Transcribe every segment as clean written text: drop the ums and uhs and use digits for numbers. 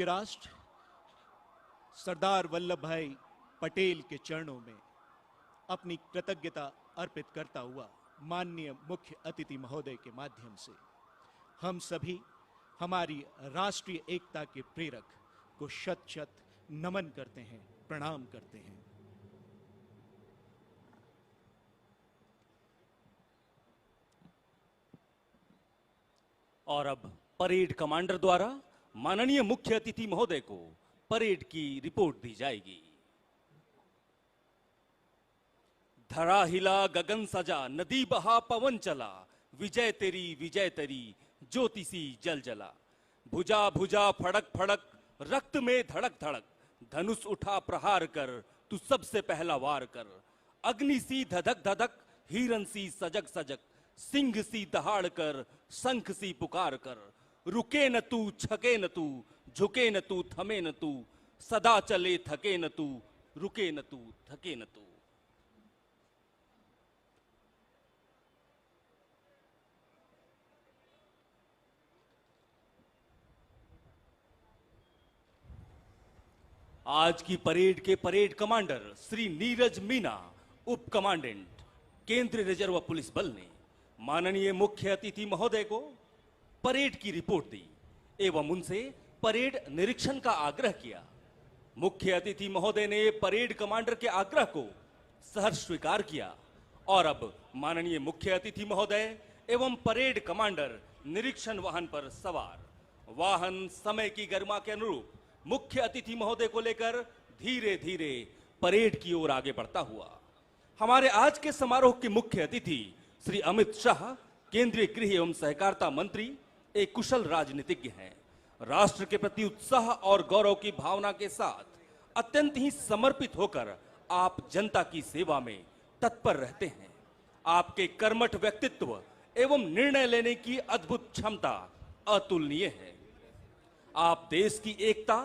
भारतीय राष्ट्र सरदार वल्लभ भाई पटेल के चरणों में अपनी कृतज्ञता अर्पित करता हुआ माननीय मुख्य अतिथि महोदय के माध्यम से हम सभी हमारी राष्ट्रीय एकता के प्रेरक को शत शत नमन करते हैं, प्रणाम करते हैं। और अब परेड कमांडर द्वारा माननीय मुख्य अतिथि महोदय को परेड की रिपोर्ट दी जाएगी। धरा हिला गगन सजा, नदी बहा पवन चला, विजय तेरी ज्योति सी जल जला। भुजा भुजा फड़क फड़क, रक्त में धड़क धड़क, धनुष उठा प्रहार कर, तू सबसे पहला वार कर। अग्नि सी धधक धधक, हिरन सी सजग सजग, सिंह सी दहाड़ कर, शंख सी पुकार कर। रुके न तू, छके न तू, झुके न तू, थमे न तू, सदा चले थके न तू, रुके न तू, थके न तू। आज की परेड के परेड कमांडर श्री नीरज मीना, उप कमांडेंट केंद्रीय रिजर्व पुलिस बल ने माननीय मुख्य अतिथि महोदय को परेड की रिपोर्ट दी एवं उनसे परेड निरीक्षण का आग्रह किया। मुख्य अतिथि महोदय ने परेड कमांडर के आग्रह को सहर्ष स्वीकार किया और अब माननीय मुख्य अतिथि महोदय एवं परेड कमांडर निरीक्षण वाहन पर सवार। वाहन समय की गरिमा के अनुरूप मुख्य अतिथि महोदय को लेकर धीरे धीरे परेड की ओर आगे बढ़ता हुआ। हमारे आज के समारोह के मुख्य अतिथि श्री अमित शाह, केंद्रीय गृह एवं सहकारिता मंत्री, एक कुशल राजनीतिज्ञ हैं। राष्ट्र के प्रति उत्साह और गौरव की भावना के साथ अत्यंत ही समर्पित होकर आप जनता की सेवा में तत्पर रहते हैं। आपके कर्मठ व्यक्तित्व एवं निर्णय लेने की अद्भुत क्षमता अतुलनीय है। आप देश की एकता,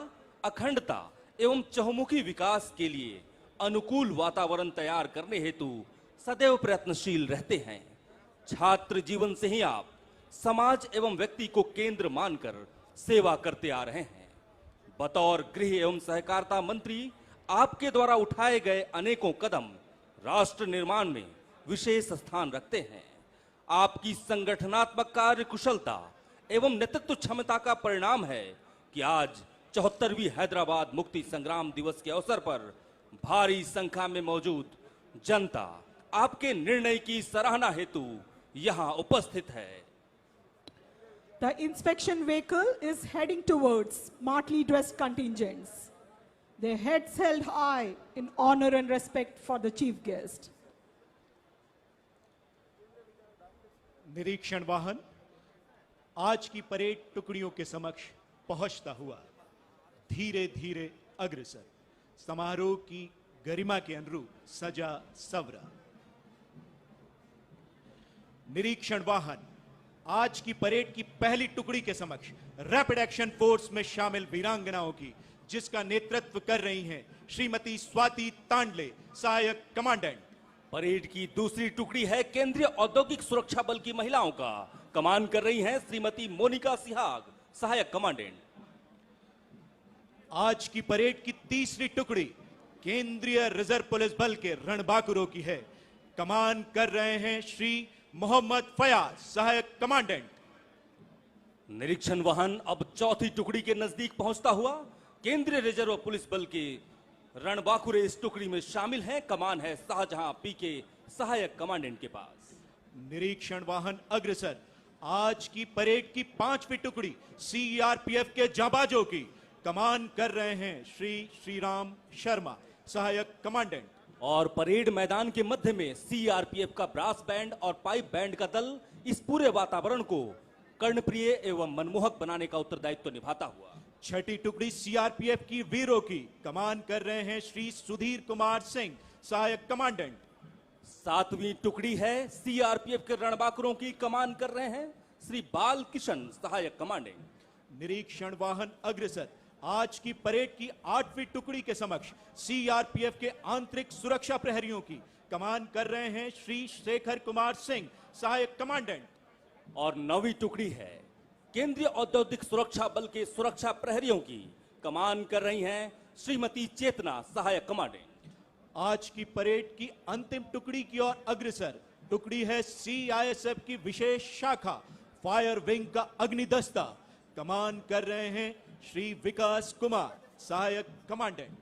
अखंडता एवं चहुमुखी विकास के लिए अनुकूल वातावरण तैयार करने हेतु सदैव प्रयत्नशील रहते हैं। छात्र जीवन से ही आप समाज एवं व्यक्ति को केंद्र मानकर सेवा करते आ रहे हैं। बतौर गृह एवं सहकारिता मंत्री आपके द्वारा उठाए गए अनेकों कदम राष्ट्र निर्माण में विशेष स्थान रखते हैं। आपकी संगठनात्मक कार्य कुशलता एवं नेतृत्व क्षमता का परिणाम है कि आज 74वीं हैदराबाद मुक्ति संग्राम दिवस के अवसर पर भारी संख्या में मौजूद जनता आपके निर्णय की सराहना हेतु यहां उपस्थित है। The inspection vehicle is heading towards smartly dressed contingents, their heads held high in honor and respect for the chief guest. निरीक्षण वाहन आज की परेड टुकड़ियों के समक्ष पहुंचता हुआ धीरे धीरे अग्रसर समारोह की गरिमा के अनुरूप सजा सवरा। निरीक्षण वाहन आज की परेड की पहली टुकड़ी के समक्ष रैपिड एक्शन फोर्स में शामिल वीरांगनाओं की, जिसका नेतृत्व कर रही हैं श्रीमती स्वाति तांडले, सहायक कमांडेंट। परेड की दूसरी टुकड़ी है केंद्रीय औद्योगिक सुरक्षा बल की महिलाओं का, कमान कर रही हैं श्रीमती मोनिका सिहाग, सहायक कमांडेंट। आज की परेड की तीसरी टुकड़ी केंद्रीय रिजर्व पुलिस बल के रणबांकुरों की है, कमान कर रहे हैं श्री मोहम्मद फयाज, सहायक कमांडेंट। निरीक्षण वाहन अब चौथी टुकड़ी के नजदीक पहुंचता हुआ केंद्रीय रिजर्व पुलिस बल के रणबांकुरे इस टुकड़ी में शामिल हैं। कमान है शाहजहां पीके, सहायक कमांडेंट के पास। निरीक्षण वाहन अग्रसर आज की परेड की पांचवी टुकड़ी सीआरपीएफ के जाबाजों की, कमान कर रहे हैं श्री श्रीराम शर्मा, सहायक कमांडेंट। और परेड मैदान के मध्य में सीआरपीएफ का ब्रास बैंड और पाइप बैंड का दल इस पूरे वातावरण को कर्णप्रिय एवं मनमोहक बनाने का उत्तरदायित्व निभाता हुआ। छठी टुकड़ी सीआरपीएफ की वीरों की, कमान कर रहे हैं श्री सुधीर कुमार सिंह, सहायक कमांडेंट। सातवीं टुकड़ी है सीआरपीएफ के रणबांकुरों की, कमान कर रहे हैं श्री बाल किशन, सहायक कमांडेंट। निरीक्षण वाहन अग्रसर आज की परेड की आठवीं टुकड़ी के समक्ष सीआरपीएफ के आंतरिक सुरक्षा प्रहरियों की, कमान कर रहे हैं श्री शेखर कुमार सिंह, सहायक कमांडेंट। और नौवीं टुकड़ी है केंद्रीय औद्योगिक सुरक्षा बल के सुरक्षा प्रहरियों की, कमान कर रही हैं श्रीमती चेतना, सहायक कमांडेंट। आज की परेड की अंतिम टुकड़ी की ओर अग्रसर टुकड़ी है सीआईएसएफ की विशेष शाखा फायर विंग का अग्निदस्ता। कमान कर रहे हैं श्री विकास कुमार, सहायक commandant.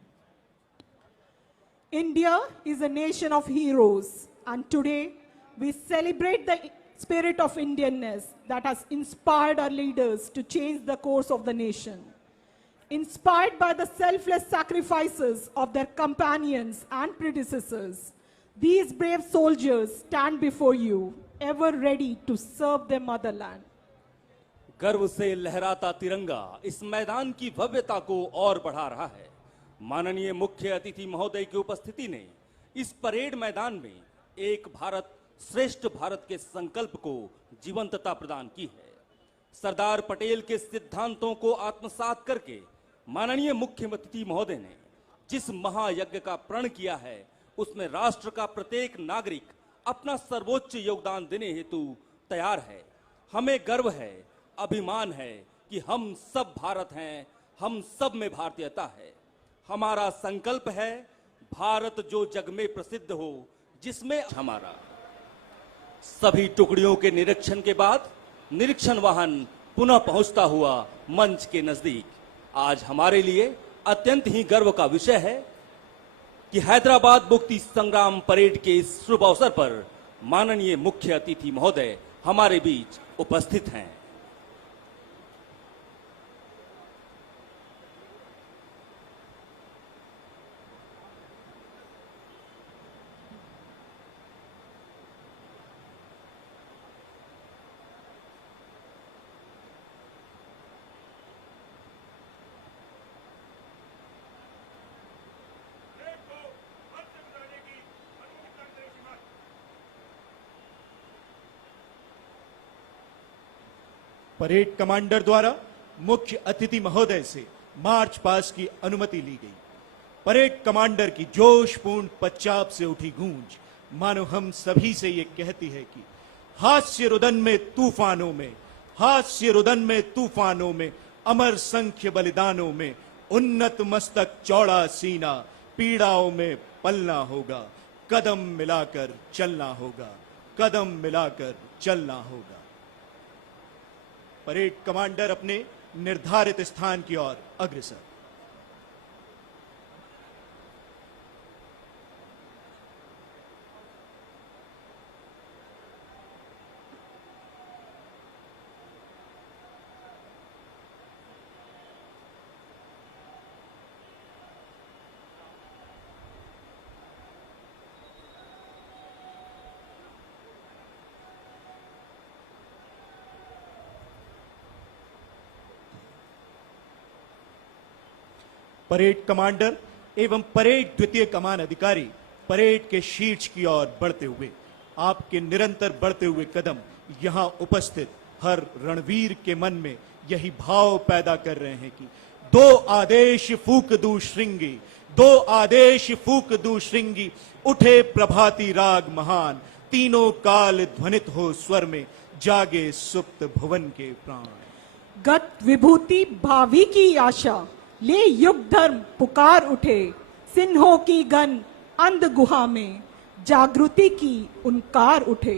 India is a nation of heroes, and today we celebrate the spirit of Indianness that has inspired our leaders to change the course of the nation. Inspired by the selfless sacrifices of their companions and predecessors, these brave soldiers stand before you, ever ready to serve their motherland. गर्व से लहराता तिरंगा इस मैदान की भव्यता को और बढ़ा रहा है। माननीय मुख्य अतिथि महोदय की उपस्थिति ने इस परेड मैदान में एक भारत श्रेष्ठ भारत के संकल्प को जीवंतता प्रदान की है। सरदार पटेल के सिद्धांतों को आत्मसात करके माननीय मुख्य अतिथि महोदय ने जिस महायज्ञ का प्रण किया है, उसमें राष्ट्र का प्रत्येक नागरिक अपना सर्वोच्च योगदान देने हेतु तैयार है। हमें गर्व है, अभिमान है कि हम सब भारत हैं, हम सब में भारतीयता है। हमारा संकल्प है भारत जो जग में प्रसिद्ध हो, जिसमें हमारा। सभी टुकड़ियों के निरीक्षण के बाद निरीक्षण वाहन पुनः पहुंचता हुआ मंच के नजदीक। आज हमारे लिए अत्यंत ही गर्व का विषय है कि हैदराबाद मुक्ति संग्राम परेड के इस शुभ अवसर पर माननीय मुख्य अतिथि महोदय हमारे बीच उपस्थित हैं। परेड कमांडर द्वारा मुख्य अतिथि महोदय से मार्च पास्ट की अनुमति ली गई। परेड कमांडर की जोशपूर्ण पश्चात से उठी गूंज मानो हम सभी से ये कहती है कि हास्य रुदन में तूफानों में, हास्य रुदन में तूफानों में, अमर संख्य बलिदानों में, उन्नत मस्तक चौड़ा सीना, पीड़ाओं में पलना होगा, कदम मिलाकर चलना होगा, कदम मिलाकर चलना होगा। परेड कमांडर अपने निर्धारित स्थान की ओर अग्रसर। परेड कमांडर एवं परेड द्वितीय कमान अधिकारी परेड के शीर्ष की ओर बढ़ते हुए, आपके निरंतर बढ़ते हुए कदम यहां उपस्थित हर रणवीर के मन में यही भाव पैदा कर रहे हैं कि दो आदेश फूक दूं श्रृंगी, दो आदेश फूक दूं श्रृंगी, उठे प्रभाती राग महान, तीनों काल ध्वनित हो स्वर में, जागे सुप्त भुवन के प्राण। गत विभूति भावी की आशा, ले युग धर्म पुकार उठे, सिन्हों की गन अंध गुहा में, जागृति की उनकार उठे।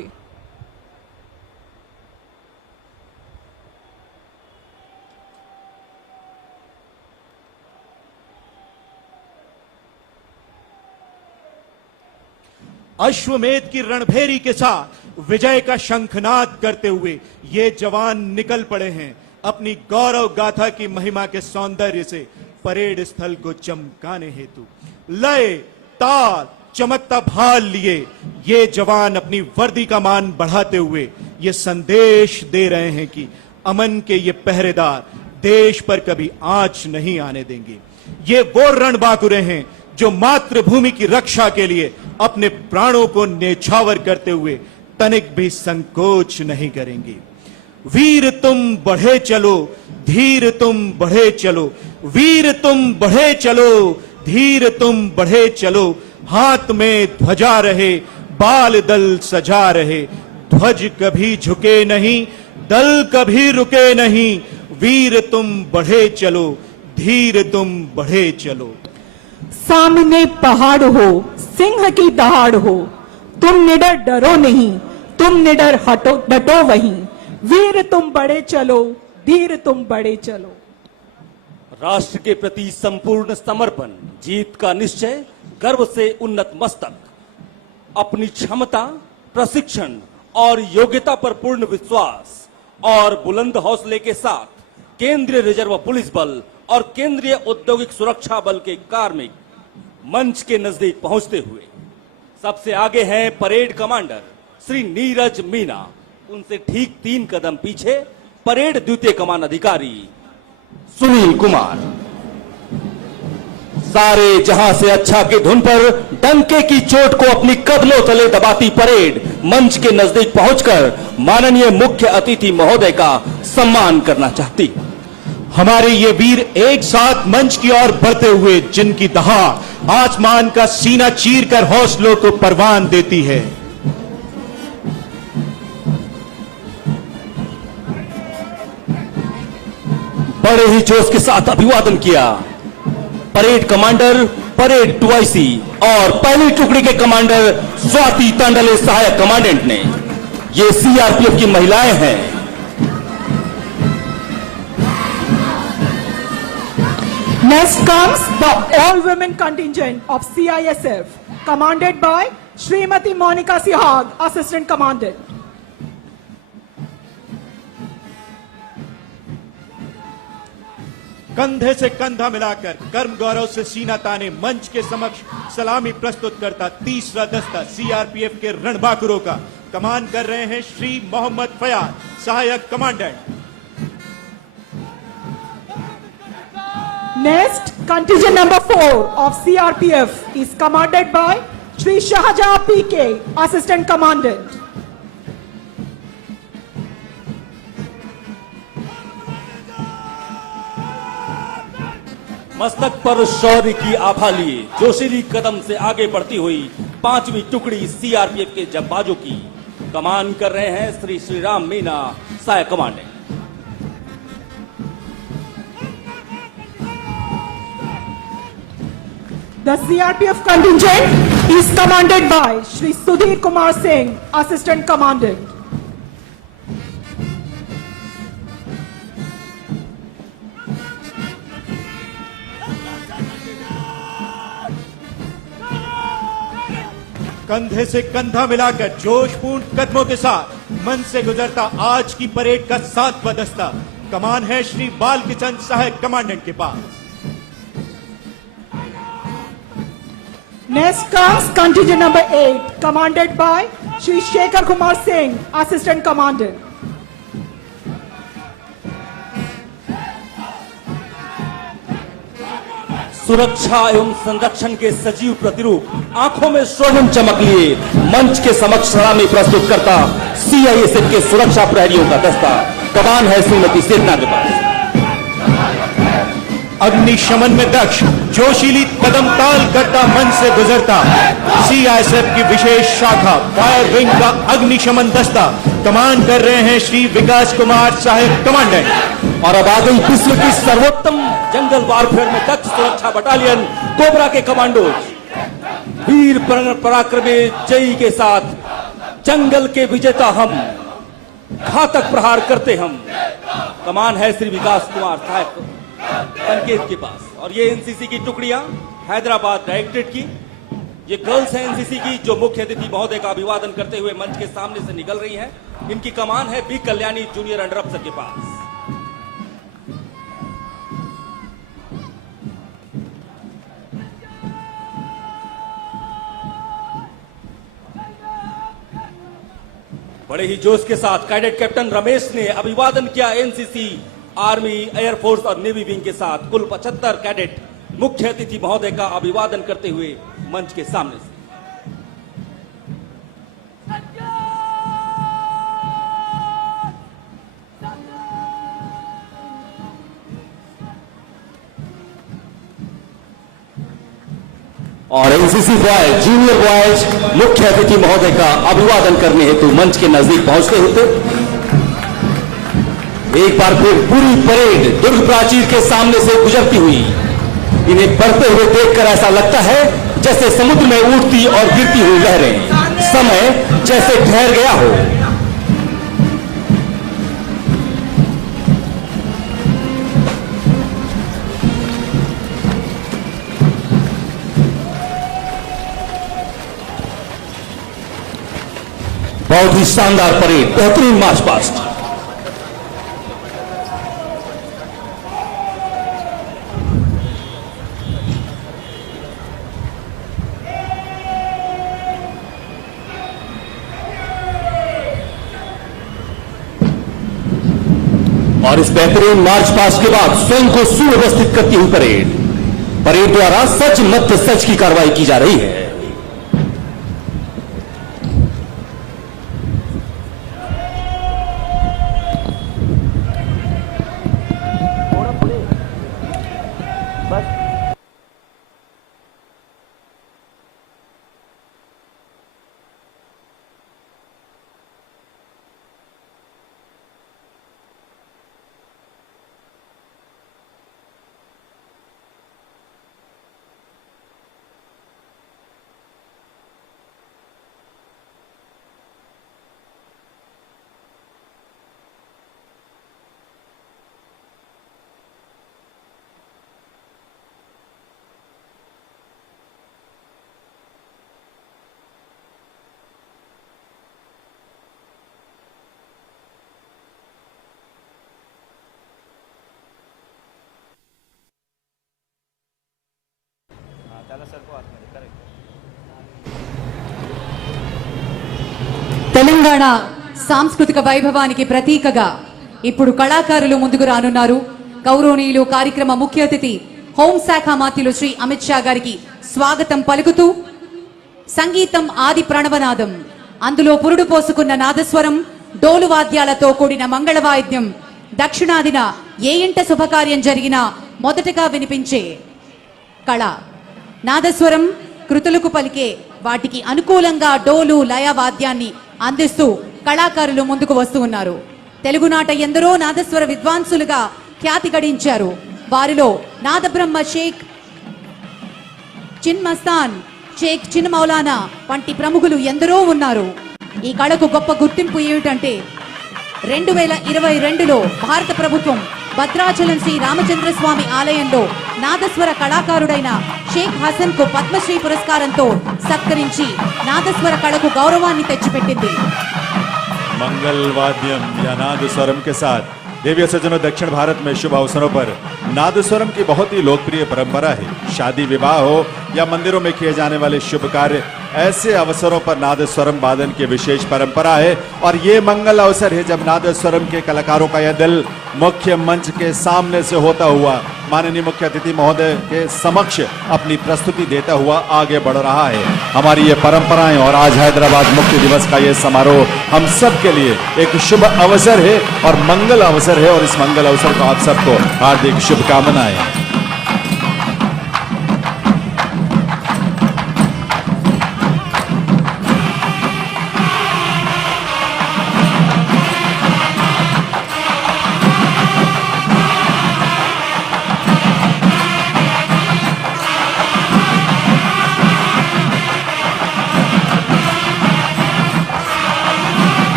अश्वमेध की रणभेरी के साथ विजय का शंखनाद करते हुए ये जवान निकल पड़े हैं अपनी गौरव गाथा की महिमा के सौंदर्य से परेड स्थल को चमकाने हेतु। लय, ताल, चमकता भाल लिए ये जवान अपनी वर्दी का मान बढ़ाते हुए ये संदेश दे रहे हैं कि अमन के ये पहरेदार देश पर कभी आंच नहीं आने देंगे। ये वो रणबांकुरे हैं जो मातृभूमि की रक्षा के लिए अपने प्राणों को न्यौछावर करते हुए तनिक भी संकोच नहीं करेंगे। वीर तुम बढ़े चलो, धीर तुम बढ़े चलो, वीर तुम बढ़े चलो, धीर तुम बढ़े चलो, हाथ में ध्वजा रहे, बाल दल सजा रहे, ध्वज कभी झुके नहीं, दल कभी रुके नहीं, वीर तुम बढ़े चलो, धीर तुम बढ़े चलो। सामने पहाड़ हो, सिंह की दहाड़ हो, तुम निडर डरो नहीं, तुम निडर हटो डटो वहीं। वीर तुम बढ़े चलो, धीर तुम बढ़े चलो। राष्ट्र के प्रति संपूर्ण समर्पण, जीत का निश्चय, गर्व से उन्नत मस्तक, अपनी क्षमता, प्रशिक्षण और योग्यता पर पूर्ण विश्वास और बुलंद हौसले के साथ केंद्रीय रिजर्व पुलिस बल और केंद्रीय औद्योगिक सुरक्षा बल के कार्मिक मंच के नजदीक पहुंचते हुए सबसे आगे हैं परेड कमांडर श्री नीरज मीना। उनसे ठीक 3 कदम पीछे परेड द्वितीय कमान अधिकारी सुनील कुमार। सारे जहां से अच्छा की धुन पर डंके की चोट को अपनी कदमों तले दबाती परेड मंच के नजदीक पहुंचकर माननीय मुख्य अतिथि महोदय का सम्मान करना चाहती। हमारे ये वीर एक साथ मंच की ओर बढ़ते हुए, जिनकी दहाड़ आसमान का सीना चीरकर हौसलों को परवान देती है। बड़े ही जोश के साथ अभिवादन किया परेड कमांडर परेड 2IC और पहली टुकड़ी के कमांडर स्वाति तांडले सहायक कमांडेंट ने। ये CRPF की महिलाएं हैं। Next comes the all-women contingent of CISF, commanded by Srimati Monica Sihag, Assistant Commandant. कंधे से कंधा मिलाकर कर्म गौरव से सीना ताने मंच के समक्ष सलामी प्रस्तुत करता तीसरा दस्ता CRPF के रणबांकुरों का कमान कर रहे हैं श्री मोहम्मद फयाज, सहायक commandant. Next, contingent number 4 of CRPF is commanded by Shri Shahjahan PK, Assistant Commandant. मस्तक पर शौर्य की आभा लिए जोशीली कदम से आगे बढ़ती हुई 5वीं टुकड़ी CRPF के जंबाजों की कमान कर रहे हैं श्री श्रीराम मीना, सहायक commandant. The CRPF contingent is commanded by Shri Sudhir Kumar Singh, Assistant Commandant. कंधे से कंधा मिलाकर जोशपूर्ण कदमों के साथ मंच से गुजरता आज की परेड का 7वां दस्ता कमान है श्री बाल किशन, सहायक कमांडेंट के पास। Next comes contingent number 8, commanded by Shri Shekhar Kumar Singh, Assistant Commandant. सुरक्षा एवं संरक्षण के सजीव प्रतिरूप, आंखों में स्वर्णिम चमक लिए मंच के समक्ष सलामी प्रस्तुत करता CISF के सुरक्षा प्रहरियों का दस्ता कमान है श्रीमती सेना के पास। अग्निशमन में दक्ष जोशीली कदम ताल करता मंच से गुजरता CISF की विशेष शाखा फायर विंग का अग्निशमन दस्ता कमान कर रहे हैं श्री विकास कुमार, सहायक कमांडेंट। और अब आ गई विश्व की सर्वोत्तम जंगल वारफेयर में दक्ष सुरक्षा बटालियन कोबरा के कमांडोज। वीर पराक्रमी जयी के साथ जंगल के विजेता हम, घातक प्रहार करते हम। कमान है श्री विकास कुमार, सहायक संकेत के पास। और ये NCC की टुकड़ियां हैदराबाद डायरेक्टरेट की, ये गर्ल्स हैं NCC की, जो मुख्य अतिथि महोदय का अभिवादन करते हुए मंच के सामने से निकल रही हैं। इनकी कमान है बी कल्याणी जूनियर अंडर अफसर के पास। बड़े ही जोश के साथ कैडेट कैप्टन रमेश ने अभिवादन किया NCC, आर्मी, एयरफोर्स और नेवी विंग के साथ कुल 75 कैडेट मुख्य अतिथि महोदय का अभिवादन करते हुए मंच के सामने से। और NCC बॉयज, जूनियर बॉयज मुख्य अतिथि महोदय का अभिवादन करने हेतु मंच के नजदीक पहुंचते होते एक बार फिर पूरी परेड दुर्ग प्राचीर के सामने से गुजरती हुई। इन्हें बढ़ते हुए देखकर ऐसा लगता है जैसे समुद्र में उठती और गिरती हुई लहरें, समय जैसे ठहर गया हो। बहुत ही शानदार परेड, बेहतरीन मार्च पास्ट। और इस बेहतरीन मार्च पास्ट के बाद स्वयं को सुव्यवस्थित करती हुई परेड द्वारा सच मत सच की कार्रवाई की जा रही है। తెలంగాణ సాంస్కృతిక వైభవానికి ప్రతీకగా ఇప్పుడు కళాకారులు ముందుకు రానున్నారు. గౌరవనీయులు కార్యక్రమ ముఖ్య అతిథి హోంశాఖ మంత్రులు శ్రీ అమిత్ షా గారికి స్వాగతం పలుకుతూ సంగీతం ఆది ప్రణవనాదం, అందులో పురుడు పోసుకున్న నాదస్వరం, డోలు వాద్యాలతో కూడిన మంగళ వాయిద్యం, దక్షిణాదిన ఏ ఇంట శుభకార్యం జరిగినా మొదటగా వినిపించే కళ. నాదస్వరం కృతులకు పలికే వాటికి అనుకూలంగా డోలు లయ వాద్యాన్ని అందిస్తూ కళాకారులు ముందుకు వస్తూ ఉన్నారు. తెలుగునాట ఎందరో నాదస్వర విద్వాంసులుగా ఖ్యాతి గడించారు. వారిలో నాదబ్రహ్మ షేక్ చిన్మస్తాన్, షేక్ చిన్ మౌలానా వంటి ప్రముఖులు ఎందరో ఉన్నారు. ఈ కళకు గొప్ప గుర్తింపు ఏమిటంటే 2022లో భారత ప్రభుత్వం భద్రాచలం శ్రీ రామచంద్ర స్వామి ఆలయంలో నాదస్వర కళాకారుడైన షేక్ హసన్ కు పద్మశ్రీ పురస్కారంతో సత్కరించి నాదస్వర కళకు గౌరవాన్ని తెచ్చిపెట్టింది. मंगल वाद्यम या नादस्वरम के साथ देवी सज्जनों, दक्षिण भारत में शुभ अवसरों पर नादस्वरम की बहुत ही लोकप्रिय परंपरा है। शादी विवाह हो या मंदिरों में किए जाने वाले शुभ कार्य, ऐसे अवसरों पर नादस्वरम वादन की विशेष परंपरा है। और ये मंगल अवसर है जब नादस्वरम के कलाकारों का यह दल मुख्य मंच के सामने से होता हुआ माननीय मुख्य अतिथि महोदय के समक्ष अपनी प्रस्तुति देता हुआ आगे बढ़ रहा है। हमारी ये परंपराएं और आज हैदराबाद मुक्ति दिवस का ये समारोह हम सब के लिए एक शुभ अवसर है और मंगल अवसर है, और इस मंगल अवसर को आप सबको हार्दिक शुभकामनाएं।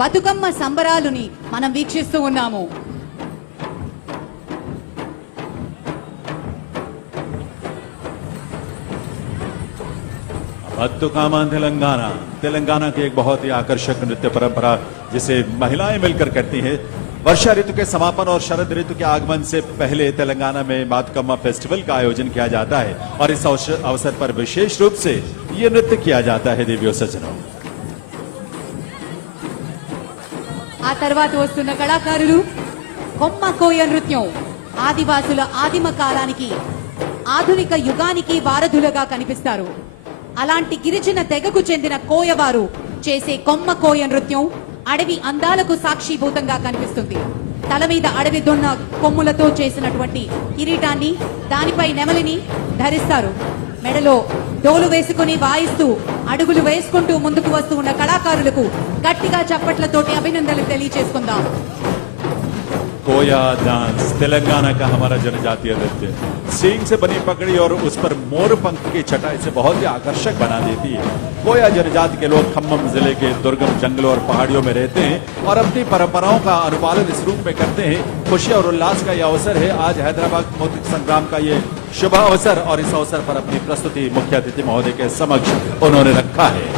బతుకమ్మ సంబరాలుని మనం వీక్షిస్తూ ఉన్నాము. बतुकामा तेलंगाना की एक बहुत ही आकर्षक नृत्य परंपरा जिसे महिलाएं मिलकर करती हैं। वर्षा ऋतु के समापन और शरद ऋतु के आगमन से पहले तेलंगाना में बातुकम्मा फेस्टिवल का आयोजन किया जाता है और इस अवसर पर विशेष रूप से ये नृत्य किया जाता है देवियों सज्जनों। ఆ తర్వాత వస్తున్న కళాకారులు కొమ్మ కోయ నృత్యం ఆదివాసుల ఆదిమ కాలానికి ఆధునిక యుగానికి వారధులుగా కనిపిస్తారు. అలాంటి గిరిజన తెగకు చెందిన కోయవారు చేసే కొమ్మ కోయ నృత్యం అడవి అందాలకు సాక్షిభూతంగా కనిపిస్తుంది. తల మీద అడవి దున్న కొమ్ములతో చేసినటువంటి కిరీటాన్ని, దానిపై నెమలిని ధరిస్తారు. మెడలో డోలు వేసుకుని వాయిస్తూ అడుగులు వేసుకుంటూ ముందుకు వస్తూ ఉన్న కళాకారులకు గట్టిగా చప్పట్లతోటి అభినందనలు తెలియజేసుకుందాం. कोया डांस तेलंगाना का हमारा जनजातीय नृत्य सींग से बनी पगड़ी और उस पर मोर पंख की छटाई से बहुत ही आकर्षक बना देती है। कोया जनजाति के लोग खम्मम जिले के दुर्गम जंगलों और पहाड़ियों में रहते हैं और अपनी परंपराओं का अनुपालन इस रूप में करते हैं। खुशी और उल्लास का यह अवसर है। आज हैदराबाद मुक्ति संग्राम का ये शुभ अवसर और इस अवसर पर अपनी प्रस्तुति मुख्य अतिथि महोदय के समक्ष उन्होंने रखा है।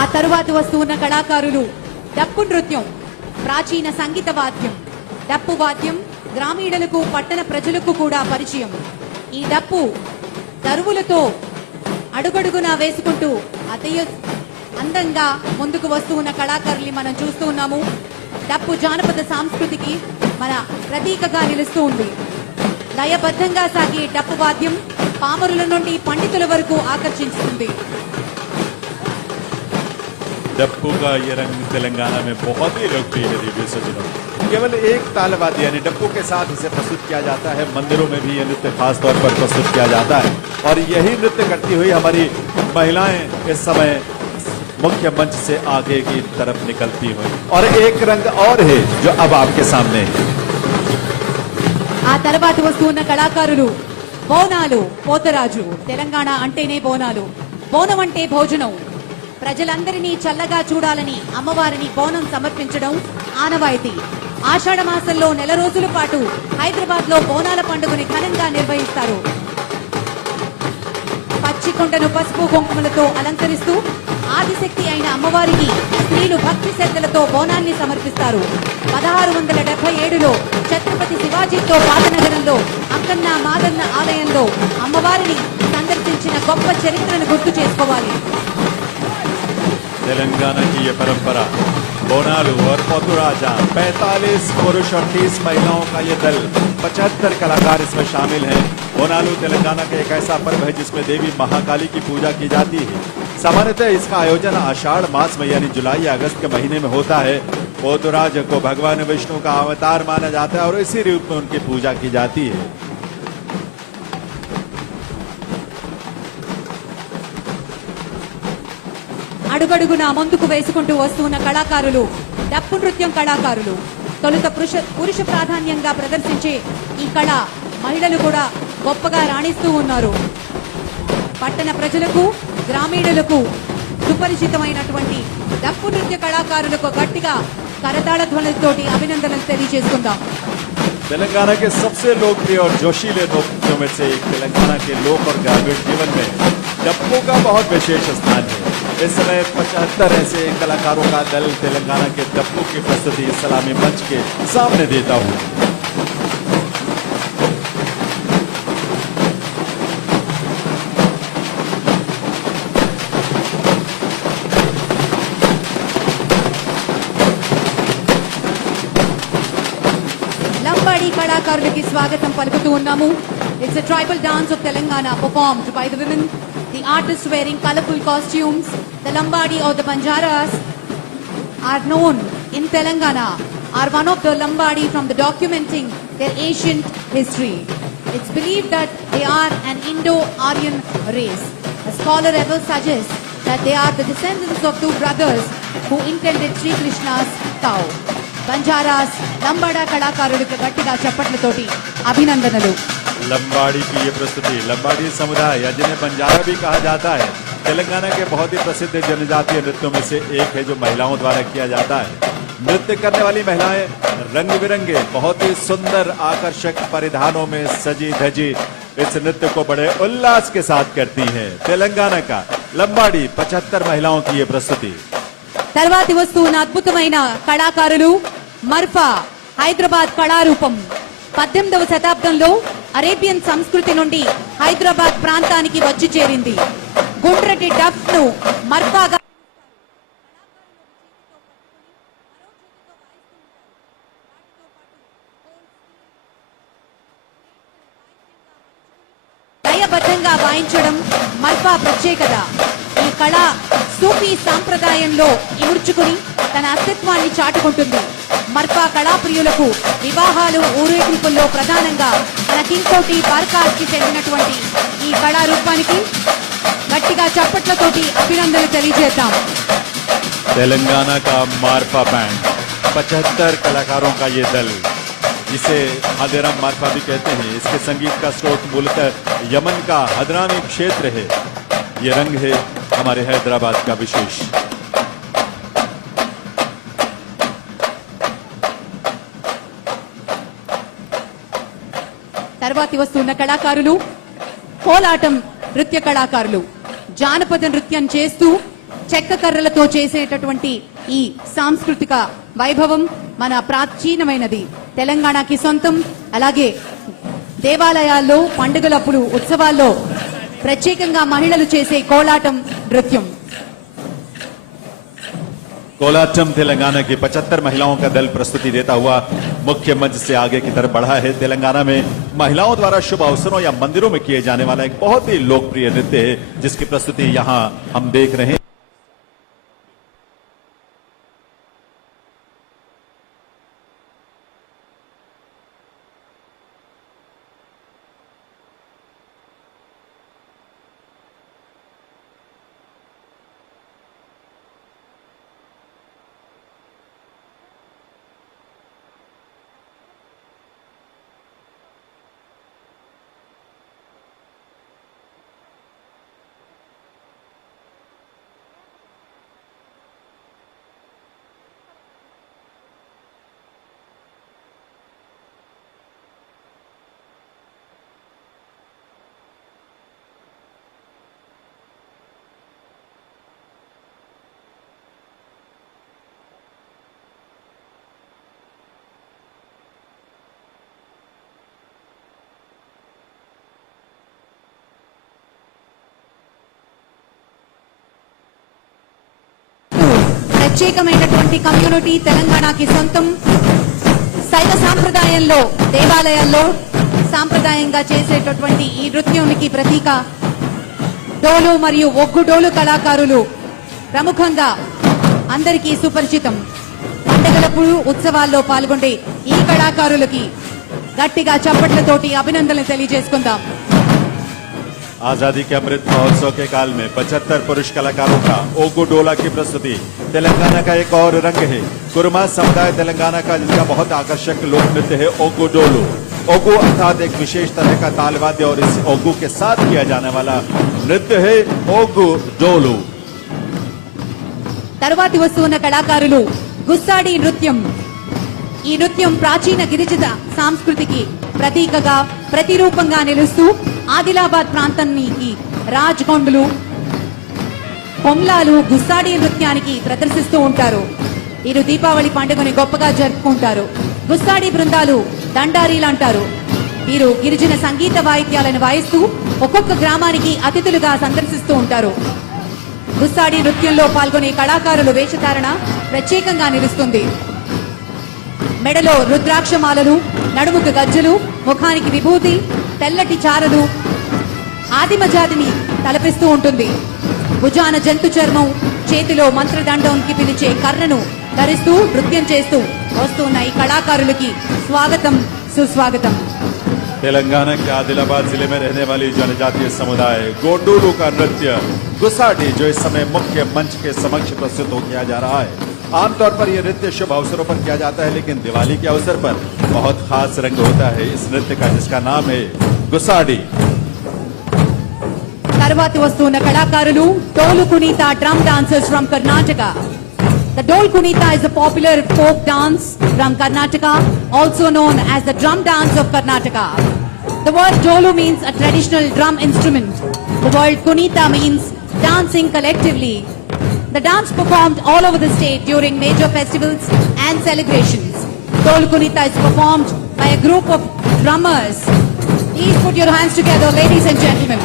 ఆ తరువాత వస్తూ ఉన్న కళాకారులు డప్పు నృత్యం, ప్రాచీన సంగీత వాద్యం. డప్పు వాద్యం గ్రామీణులకు పట్టణ ప్రజలకు కూడా పరిచయం. ఈ డప్పు దరువులతో అడుగడుగునా వేసుకుంటూ అందంగా ముందుకు వస్తూ ఉన్న కళాకారుల్ని మనం చూస్తూ ఉన్నాము. డప్పు జానపద సంస్కృతికి మన ప్రతీకగా నిలుస్తూ ఉంది. లయబద్ధంగా సాగే డప్పు వాద్యం పామరుల నుండి పండితుల వరకు ఆకర్షిస్తుంది. डप्पू का ये रंग तेलंगाना में बहुत ही लोकप्रिय है देवियों सज्जनों। केवल एक ताल वाद्य यानी डप्पू के साथ इसे प्रस्तुत किया जाता है। मंदिरों में भी ये नृत्य खास तौर पर प्रस्तुत किया जाता है और यही नृत्य करती हुई हमारी महिलाएं इस समय मुख्य मंच से आगे की तरफ निकलती हुई। और एक रंग और है जो अब आपके सामने है। ఆ తర్వాత వస్తూ ఉన్న కళాకారులు బోనాలు. పోతరాజు తెలంగాణ అంటేనే బోనాలు. బోనం అంటే భోజనం. ప్రజలందరినీ చల్లగా చూడాలని అమ్మవారిని బోనం సమర్పించడం ఆనవాయితీ. ఆషాఢ మాసంలో నెల రోజుల పాటు హైదరాబాద్ లో బోనాల పండుగని ఘనంగా నిర్వహిస్తారు. పచ్చికొండను పసుపు కుంకుమలతో అలంకరిస్తూ ఆదిశక్తి అయిన అమ్మవారికి స్త్రీలు భక్తి శ్రద్ధలతో బోనాన్ని సమర్పిస్తారు. 1677లో ఛత్రపతి శివాజీతో పాతనగరంలో అక్కన్న మాదన్న ఆలయంలో అమ్మవారిని సందర్శించిన గొప్ప చరిత్రను గుర్తు చేసుకోవాలి. तेलंगाना की ये परंपरा बोनालू और पोतुराजा 45 पुरुष और 30 महिलाओं का ये दल 75 कलाकार इसमें शामिल हैं। बोनालू तेलंगाना का एक ऐसा पर्व है जिसमें देवी महाकाली की पूजा की जाती है। सामान्यतः इसका आयोजन आषाढ़ मास में यानी जुलाई या अगस्त के महीने में होता है। पोतुराज को भगवान विष्णु का अवतार माना जाता है और इसी रूप में उनकी पूजा की जाती है। అడుగడుగునా ముందుకు వేసుకుంటూ వస్తున్న కళాకారులు డప్పు నృత్యం కళాకారులు. తొలుత పురుష ప్రాధాన్యంగా ప్రదర్శించే ఈ కళ మహిళలు కూడా గొప్పగా రాణిస్తూ ఉన్నారు. పట్టణ ప్రజలకు గ్రామీణులకు సుపరిచితమైనటువంటి డప్పు నృత్య కళాకారులకు గట్టిగా కరతాళ ధ్వనులతోటి అభినందనలు తెలియజేసుకుందాం. तेलंगाना के सबसे लोकप्रिय और जोशीले नृत्यों में से एक तेलंगाना के लोक और ग्रामीण जीवन में डप्पू का बहुत विशेष स्थान है। इस समय 75 ऐसे कलाकारों का दल तेलंगाना के डप्पू की प्रस्तुति सलामी मंच के सामने देता हूँ। లంబాడి కళాకారులకి స్వాగతం పలుకుతూ ఉన్నాము. It's a tribal dance of Telangana performed by the women. The artists wearing colorful costumes. The Lambadi or the Banjaras are known in Telangana, are one of the Lambadi from the documenting their ancient history. It's believed that they are an Indo-Aryan race. A scholar ever suggests that they are the descendants of two brothers who intended Sri Krishna's cow. Banjaras, Lambada కళాకారులకు గట్టిగా చప్పట్లతోటి అభినందనలు. लंबाड़ी की ये प्रस्तुति लंबाड़ी समुदाय या जिन्हें बंजारा भी कहा जाता है तेलंगाना के बहुत ही प्रसिद्ध जनजातीय नृत्यों में से एक है जो महिलाओं द्वारा किया जाता है। नृत्य करने वाली महिलाएं रंग बिरंगे बहुत ही सुंदर आकर्षक परिधानों में सजी धजी इस नृत्य को बड़े उल्लास के साथ करती हैं। तेलंगाना का लंबाड़ी 75 महिलाओं की ये प्रस्तुति। తర్వాతి వస్తున్న అద్భుతమైన కళాకారులు మర్ఫా హైదరాబాద్ కళారూపం 18వ శతాబ్దంలో అరేబియన్ సంస్కృతి నుండి హైదరాబాద్ ప్రాంతానికి వచ్చి చేరింది. గుండ్రటి డఫ్ ను మర్ఫాగా లయబద్ధంగా వాయించడం మర్ఫా ప్రత్యేకత. ఈ కళ సూఫీ సాంప్రదాయంలో ఇముడ్చుకుని తన అస్తిత్వాన్ని చాటుకుంటుంది. మర్ఫా కళాప్రియులకు వివాహాలు ఊరేగింపుల్లో ప్రధానంగా మన కింగ్కోటి బార్కాస్ కి చెందినటువంటి ఈ కళారూపానికి గట్టిగా చప్పట్లతోటి అభినందనలు తెలియజేద్దాం. तेलंगाना का मारफा बैंड 75 कलाकारों का ये दल, जिसे हदेराम मारफा भी कहते हैं, इसके संगीत का स्रोत मूलतः यमन का हदरामी क्षेत्र है। ये रंग है हमारे हैदराबाद का विशेष। తర్వాతి వస్తున్న కళాకారులు కోలాటం నృత్య కళాకారులు. జానపద నృత్యం చేస్తూ చెక్క కర్రలతో చేసేటటువంటి ఈ సాంస్కృతిక వైభవం మన ప్రాచీనమైనది, తెలంగాణకి సొంతం. అలాగే దేవాలయాల్లో పండుగలప్పుడు ఉత్సవాల్లో ప్రత్యేకంగా మహిళలు చేసే కోలాటం నృత్యం. कोलाटम तेलंगाना की 75 महिलाओं का दल प्रस्तुति देता हुआ मुख्य मंच से आगे की तरफ बढ़ा है। तेलंगाना में महिलाओं द्वारा शुभ अवसरों या मंदिरों में किए जाने वाला एक बहुत ही लोकप्रिय नृत्य है, जिसकी प्रस्तुति यहाँ हम देख रहे हैं। ప్రత్యేకమైనటువంటి కమ్యూనిటీ తెలంగాణకి సొంతం. శైవ సాంప్రదాయంలో దేవాలయాల్లో సాంప్రదాయంగా చేసేటటువంటి ఈ నృత్యానికి ప్రతీక డోలు మరియు ఒగ్గు డోలు కళాకారులు ప్రముఖంగా అందరికీ సుపరిచితం. పండుగలప్పుడు ఉత్సవాల్లో పాల్గొండే ఈ కళాకారులకి గట్టిగా చప్పట్లతోటి అభినందనలు తెలియజేసుకుందాం. आजादी के अमृत महोत्सव के काल में 75 पुरुष कलाकारों का ओगू डोला की प्रस्तुति तेलंगाना का एक और रंग है। कुरुमा समुदाय तेलंगाना का जिनका बहुत आकर्षक लोक नृत्य है ओगू डोलू। ओगू अर्थात एक विशेष तरह का तालवाद्य और इस ओगू के साथ किया जाने वाला नृत्य है ओगू डोलू। తరువాతి వస్తున్న కళాకారులు గుస్సాడి నృత్యం. ఈ నృత్యం ప్రాచీన గిరిజన సంస్కృతికి ప్రతీకగా ప్రతిరూపంగా నిలుస్తూ ఆదిలాబాద్ ప్రాంతానికి రాజ్గొండలు కొమ్లాలు గుస్సాడి నృత్యానికి ప్రదర్శిస్తూ ఉంటారు. వీరు దీపావళి పండుగని గొప్పగా జరుపుకుంటారు. గుస్సాడి బృందాలు దండారీలు అంటారు. వీరు గిరిజన సంగీత వాయిద్యాలను వాయిస్తూ ఒక్కొక్క గ్రామానికి అతిథులుగా సందర్శిస్తూ ఉంటారు. గుస్సాడి నృత్యంలో పాల్గొనే కళాకారుల వేషధారణ ప్రత్యేకంగా నిలుస్తుంది. మెడలో రుద్రాక్షమాలలు, నడుముకు గజ్జలు, ముఖానికి విభూతి, తెల్లటి చారలు ఆదిమ జాతిని తలపిస్తూ ఉంటుంది. భుజాన జంతు చర్మం, చేతిలో మంత్రదండంకి పిలిచే కర్రను ధరిస్తూ నృత్యం చేస్తూ వస్తున్న ఈ కళాకారులకి స్వాగతం సుస్వాగతం. तेलंगाना के आदिलाबाद जिले में रहने वाली जनजातीय समुदाय गोंडूलू का नृत्य गुसाडी, जो इस समय मुख्य मंच के समक्ष प्रस्तुत किया जा रहा है। आमतौर पर यह नृत्य शुभ अवसरों पर किया जाता है, लेकिन दिवाली के अवसर पर बहुत खास रंग होता है इस नृत्य का, जिसका नाम है गुसाडी। తర్వాతి వస్తున్న కళాకారులు Dollu Kunitha drum dancers from Karnataka. The Dol Kunita is a popular folk dance from Karnataka, also known as the drum dance of Karnataka. The word Dolu means a traditional drum instrument. The word Kunita means dancing collectively. The dance performed all over the state during major festivals and celebrations. Dol Kunita is performed by a group of drummers. Please put your hands together, ladies and gentlemen.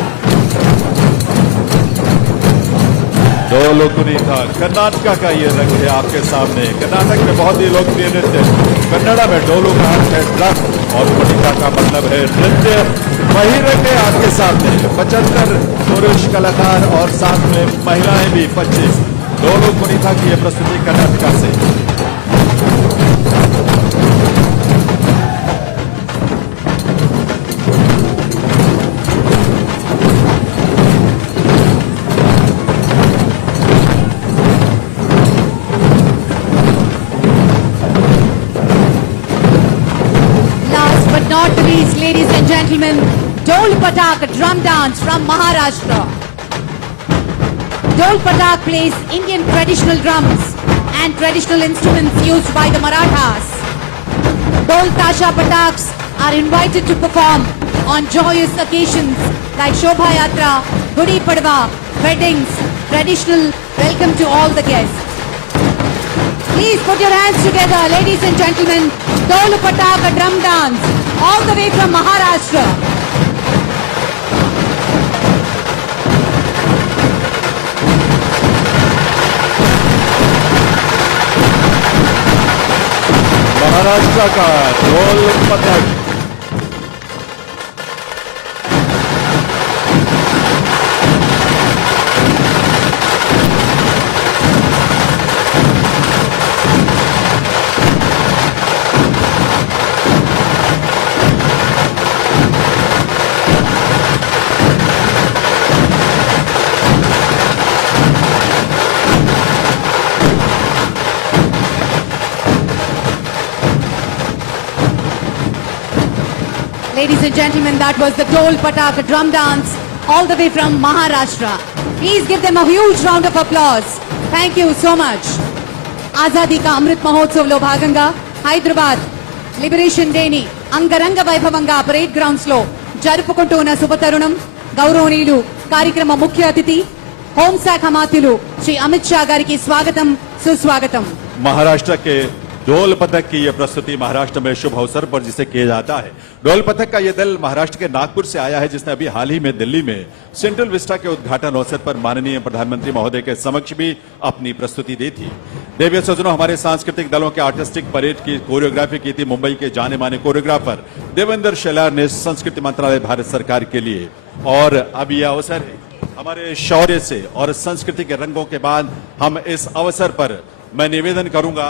Dollu Kunitha Karnataka का ये रंग है आपके सामने। कर्नाटक में बहुत ही लोकप्रिय नृत्य। कन्नड़ा में डोलो का अर्थ है ड्रम और कुनीता का मतलब है नृत्य। वही रंग है आपके सामने। 75 पुरुष कलाकार और साथ में महिलाएं भी 25। डोलो कुनीता की ये प्रस्तुति कर्नाटका से। Not the least, ladies and gentlemen, Dol Patak, a drum dance from Maharashtra. Dol Patak plays Indian traditional drums and traditional instruments used by the Marathas. Dol Tasha Pataks are invited to perform on joyous occasions like Shobha Yatra, Gudi Padwa, weddings, traditional welcome to all the guests. Please put your hands together, ladies and gentlemen. Dol Patak, a drum dance, all the way from Maharashtra. Maharashtra का ढोल पथक। Ladies and gentlemen, that was the Dol Patak drum dance all the way from Maharashtra. Please give them a huge round of applause. Thank you so much. Azadi ka Amrit Mahotsav lo bhaganga Hyderabad Liberation Day ni Angaranga Vaibhavanga parade grounds lo jarupukuntuna శుభతరుణం గౌరవనీయులు కార్యక్రమ ముఖ్య అతిథి హోంశాఖ మంత్రులు శ్రీ అమిత్ షా గారికి స్వాగతం సుస్వాగతం। महाराष्ट्र के ढोल पथक की यह प्रस्तुति महाराष्ट्र में शुभ अवसर पर जिसे किया जाता है। ढोल पथक का यह दल महाराष्ट्र के नागपुर से आया है, जिसने अभी हाल ही में दिल्ली में सेंट्रल विस्टा के उद्घाटन अवसर पर माननीय प्रधानमंत्री महोदय के समक्ष भी अपनी प्रस्तुति दी थी। देवी सज्जनों, हमारे सांस्कृतिक दलों के आर्टिस्टिक परेड की कोरियोग्राफी की थी मुंबई के जाने माने कोरियोग्राफर देवेंद्र शेलार ने संस्कृति मंत्रालय भारत सरकार के लिए। और अब यह अवसर है हमारे शौर्य से और संस्कृति के रंगों के बाद हम इस अवसर पर मैं निवेदन करूंगा,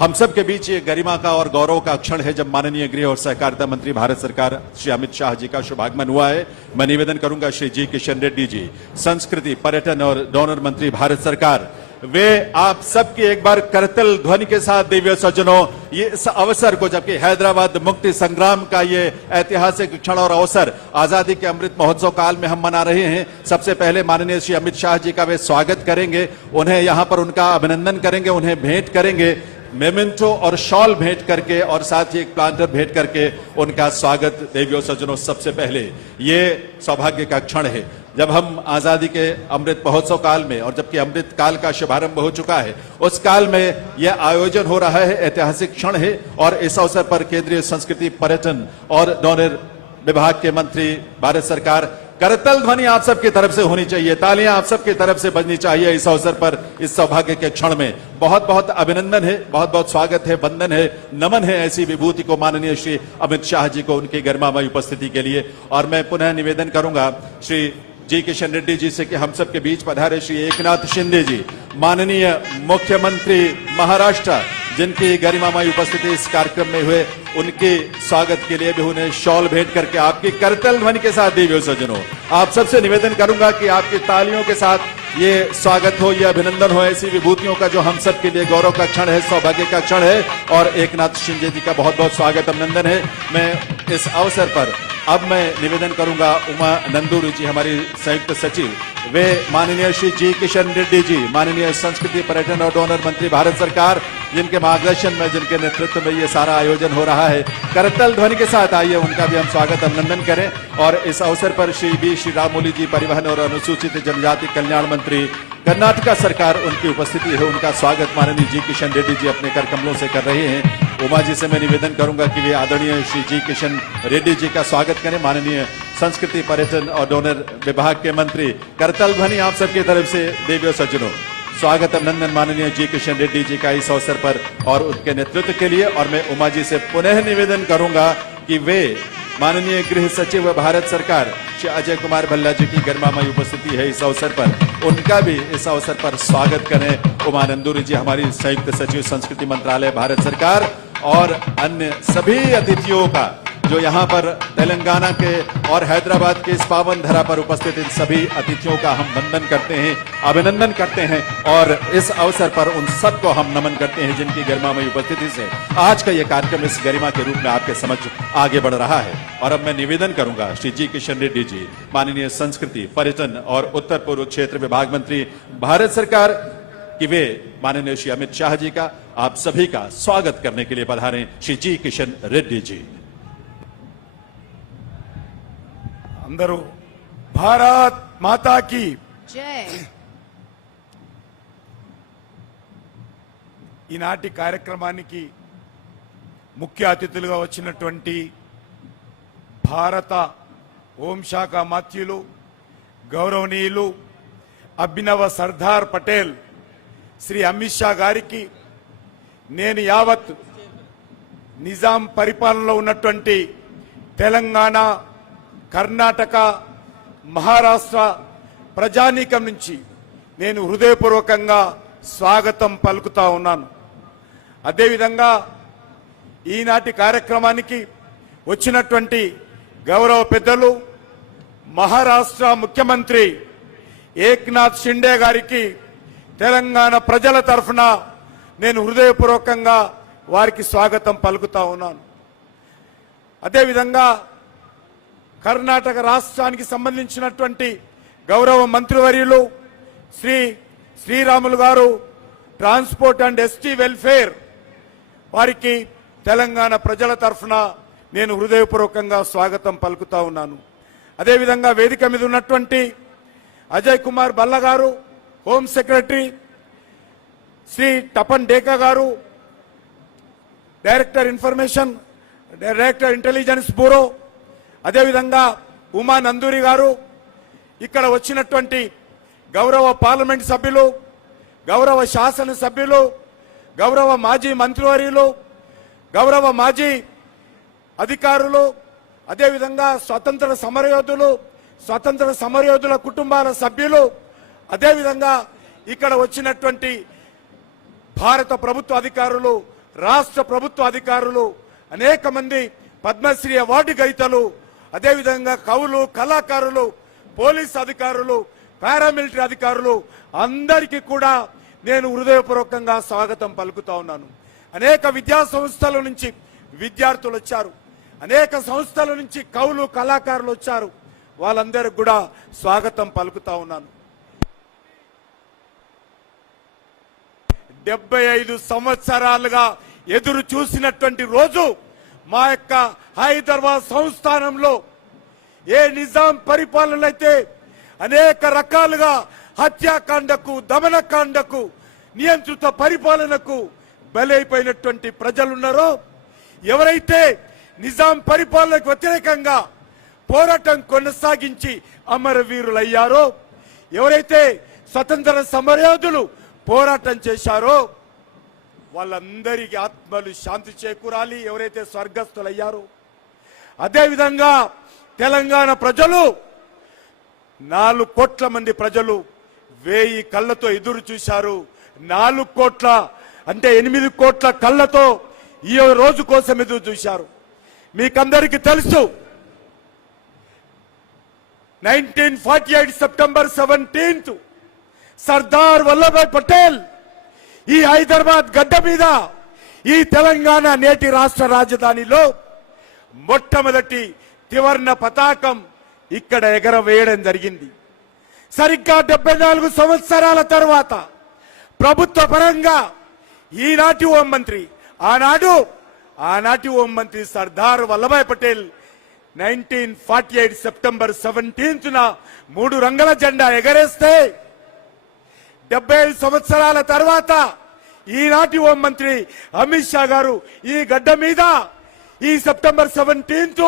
हम सब के बीच ये गरिमा का और गौरव का क्षण है जब माननीय गृह और सहकारिता मंत्री भारत सरकार श्री अमित शाह जी का शुभागमन हुआ है। मैं निवेदन करूंगा श्री जी किशन रेड्डी जी, संस्कृति पर्यटन और डोनर मंत्री भारत सरकार, वे आप सबकी एक बार करतल ध्वनि के साथ देवी सज्जनों ये इस अवसर को, जबकि हैदराबाद मुक्ति संग्राम का ये ऐतिहासिक क्षण और अवसर आजादी के अमृत महोत्सव काल में हम मना रहे हैं, सबसे पहले माननीय श्री अमित शाह जी का वे स्वागत करेंगे, उन्हें यहां पर उनका अभिनंदन करेंगे, उन्हें भेंट करेंगे मेमेंटो और शॉल भेंट करके और साथ ही एक प्लांटर भेंट करके उनका स्वागत। देवियों सज्जनों, सबसे पहले ये सौभाग्य का क्षण है जब हम आजादी के अमृत महोत्सव काल में, और जबकि अमृत काल का शुभारंभ हो चुका है, उस काल में यह आयोजन हो रहा है, ऐतिहासिक क्षण है। और इस अवसर पर केंद्रीय संस्कृति पर्यटन और डोनर विभाग के मंत्री भारत सरकार, करतल ध्वनि आप सबकी तरफ से होनी चाहिए, तालियां आप सबकी तरफ से बजनी चाहिए इस अवसर पर, इस सौभाग्य के क्षण में। बहुत बहुत अभिनंदन है, बहुत बहुत स्वागत है, वंदन है, नमन है ऐसी विभूति को माननीय श्री अमित शाह जी को उनकी गरिमामय उपस्थिति के लिए। और मैं पुनः निवेदन करूंगा श्री जी किशन रेड्डी जी से कि हम सब के बीच पधारे श्री एकनाथ शिंदे जी, माननीय मुख्यमंत्री महाराष्ट्र, जिनकी गरिमामय उपस्थिति इस कार्यक्रम में हुए, उनके स्वागत के लिए भी उन्हें शॉल भेंट करके आपकी करतल ध्वनि के साथ देवियों सज्जनों आप सबसे निवेदन करूंगा कि आपकी तालियों के साथ ये स्वागत हो, ये अभिनंदन हो ऐसी विभूतियों का जो हम सब के लिए गौरव का क्षण है, सौभाग्य का क्षण है। और एकनाथ शिंदे जी का बहुत बहुत स्वागत अभिनंदन है। मैं इस अवसर पर अब मैं निवेदन करूंगा उमा नंदूरी जी, हमारी संयुक्त सचिव वे माननीय श्री जी किशन रेड्डी जी, माननीय संस्कृति पर्यटन और डोनर मंत्री भारत सरकार, जिनके मार्गदर्शन में, जिनके नेतृत्व में ये सारा आयोजन हो रहा है, करतल ध्वनि के साथ आइए उनका भी हम स्वागत अभिनंदन करें। और इस अवसर पर श्री राममौली जी, परिवहन और अनुसूचित जनजाति कल्याण मंत्री, कर्नाटका सरकार, उनकी उपस्थिति है, उनका स्वागत माननीय जी किशन रेड्डी जी अपने कर कमलों से कर रहे हैं। उमा जी से मैं निवेदन करूंगा कि वे आदरणीय श्री जी किशन रेड्डी जी का स्वागत करें। माननीय संस्कृति पर्यटन और डोनर विभाग के मंत्री, करतल ध्वनि आप सबकी तरफ से देवियों सज्जनों, स्वागत अभिनंदन माननीय जी किशन रेड्डी जी का इस अवसर पर और उनके नेतृत्व के लिए। और मैं उमा जी से पुनः निवेदन करूंगा कि वे माननीय गृह सचिव भारत सरकार श्री अजय कुमार भल्ला जी की गरिमामयी उपस्थिति है इस अवसर पर, उनका भी इस अवसर पर स्वागत करें। उमा नंदूरी जी, हमारी संयुक्त सचिव संस्कृति मंत्रालय भारत सरकार, और अन्य सभी अतिथियों का जो यहाँ पर तेलंगाना के और हैदराबाद के इस पावन धरा पर उपस्थित इन सभी अतिथियों का हम वंदन करते हैं, अभिनंदन करते हैं। और इस अवसर पर उन सबको हम नमन करते हैं जिनकी गरिमामयी उपस्थिति से आज का ये कार्यक्रम इस गरिमा के रूप में आपके समक्ष आगे बढ़ रहा है। और अब मैं निवेदन करूंगा श्री जी किशन रेड्डी जी, माननीय संस्कृति पर्यटन और उत्तर पूर्व क्षेत्र विभाग मंत्री भारत सरकार, कि वे माननीय श्री अमित शाह जी का आप सभी का स्वागत करने के लिए पधारें। श्री जी किशन रेड्डी जी। अंदरू भारत माता की जय। ఈనాటి కార్యక్రమానికి ముఖ్య అతిథులుగా వచ్చినటువంటి భారత హోంశాఖ మంత్రులు గౌరవనీయులు అభినవ సర్దార్ పటేల్ శ్రీ అమిత్ షా గారికి నేను యావత్ నిజాం పరిపాలనలో ఉన్నటువంటి తెలంగాణ, కర్ణాటక, మహారాష్ట్ర ప్రజానీకం నుంచి నేను హృదయపూర్వకంగా స్వాగతం పలుకుతా ఉన్నాను. అదేవిధంగా ఈనాటి కార్యక్రమానికి వచ్చినటువంటి గౌరవ పెద్దలు మహారాష్ట్ర ముఖ్యమంత్రి ఏక్నాథ్ షిండే గారికి తెలంగాణ ప్రజల తరఫున నేను హృదయపూర్వకంగా వారికి స్వాగతం పలుకుతా ఉన్నాను. అదేవిధంగా కర్ణాటక రాష్ట్రానికి సంబంధించినటువంటి గౌరవ మంత్రివర్యులు శ్రీరాములు గారు, ట్రాన్స్పోర్ట్ అండ్ ఎస్టీ వెల్ఫేర్, వారికి తెలంగాణ ప్రజల తరఫున నేను హృదయపూర్వకంగా స్వాగతం పలుకుతా ఉన్నాను. అదేవిధంగా వేదిక మీద ఉన్నటువంటి అజయ్ కుమార్ భల్లా గారు, హోం సెక్రటరీ, శ్రీ టపన్ డేకా గారు, director information, director intelligence bureau, అదేవిధంగా ఉమా నందూరి గారు, ఇక్కడ వచ్చినటువంటి గౌరవ పార్లమెంట్ సభ్యులు, గౌరవ శాసన సభ్యులు, గౌరవ మాజీ మంత్రివర్యులు, గౌరవ మాజీ అధికారులు, అదేవిధంగా స్వతంత్ర సమరయోధుల కుటుంబాల సభ్యులు, అదేవిధంగా ఇక్కడ వచ్చినటువంటి భారత ప్రభుత్వ అధికారులు, రాష్ట్ర ప్రభుత్వ అధికారులు, అనేక మంది పద్మశ్రీ అవార్డు గ్రహీతలు, అదేవిధంగా కవులు, కళాకారులు, పోలీస్ అధికారులు, పారామిలిటరీ అధికారులు అందరికీ కూడా నేను హృదయపూర్వకంగా స్వాగతం పలుకుతా ఉన్నాను. అనేక విద్యా సంస్థల నుంచి విద్యార్థులు వచ్చారు, అనేక సంస్థల నుంచి కవులు, కళాకారులు వచ్చారు. వాళ్ళందరికీ కూడా స్వాగతం పలుకుతా ఉన్నాను. 75 సంవత్సరాలుగా ఎదురు చూసినటువంటి రోజు మా యొక్క హైదరాబాద్ సంస్థానంలో ఏ నిజాం పరిపాలన అయితే అనేక రకాలుగా హత్యాకాండకు, దమనకాండకు, నియంత్రిత పరిపాలనకు బలైపోయినటువంటి ప్రజలున్నారో, ఎవరైతే నిజాం పరిపాలనకు వ్యతిరేకంగా పోరాటం కొనసాగించి అమరవీరులయ్యారో, ఎవరైతే స్వతంత్ర సమరయోధులు పోరాటం చేశారో వాళ్ళందరికీ ఆత్మలు శాంతి చేకూరాలి. ఎవరైతే స్వర్గస్థులయ్యారో, అదేవిధంగా తెలంగాణ ప్రజలు 4 కోట్ల మంది ప్రజలు 1000 కళ్ళతో ఎదురు చూశారు. 4 కోట్ల అంటే 8 కోట్ల కళ్ళతో ఈ రోజు కోసం ఎదురు చూశారు. మీకందరికీ తెలుసు, 1948 సెప్టెంబర్ 17 సర్దార్ వల్లభాయ్ పటేల్ ఈ హైదరాబాద్ గడ్డ మీద, ఈ తెలంగాణ నేటి రాష్ట్ర రాజధానిలో మొట్టమొదటి త్రివర్ణ పతాకం ఇక్కడ ఎగరవేయడం జరిగింది. సరిగ్గా 74 సంవత్సరాల తర్వాత ప్రభుత్వ పరంగా ఈనాటి హోంమంత్రి ఆనాటి హోంమంత్రి సర్దార్ వల్లభాయ్ పటేల్ 1948 సెప్టెంబర్ 17న 3 రంగుల జెండా ఎగరేస్తే 75 సంవత్సరాల తర్వాత ఈనాటి హోంమంత్రి అమిత్ షా గారు ఈ గడ్డ మీద ఈ సెప్టెంబర్ 17th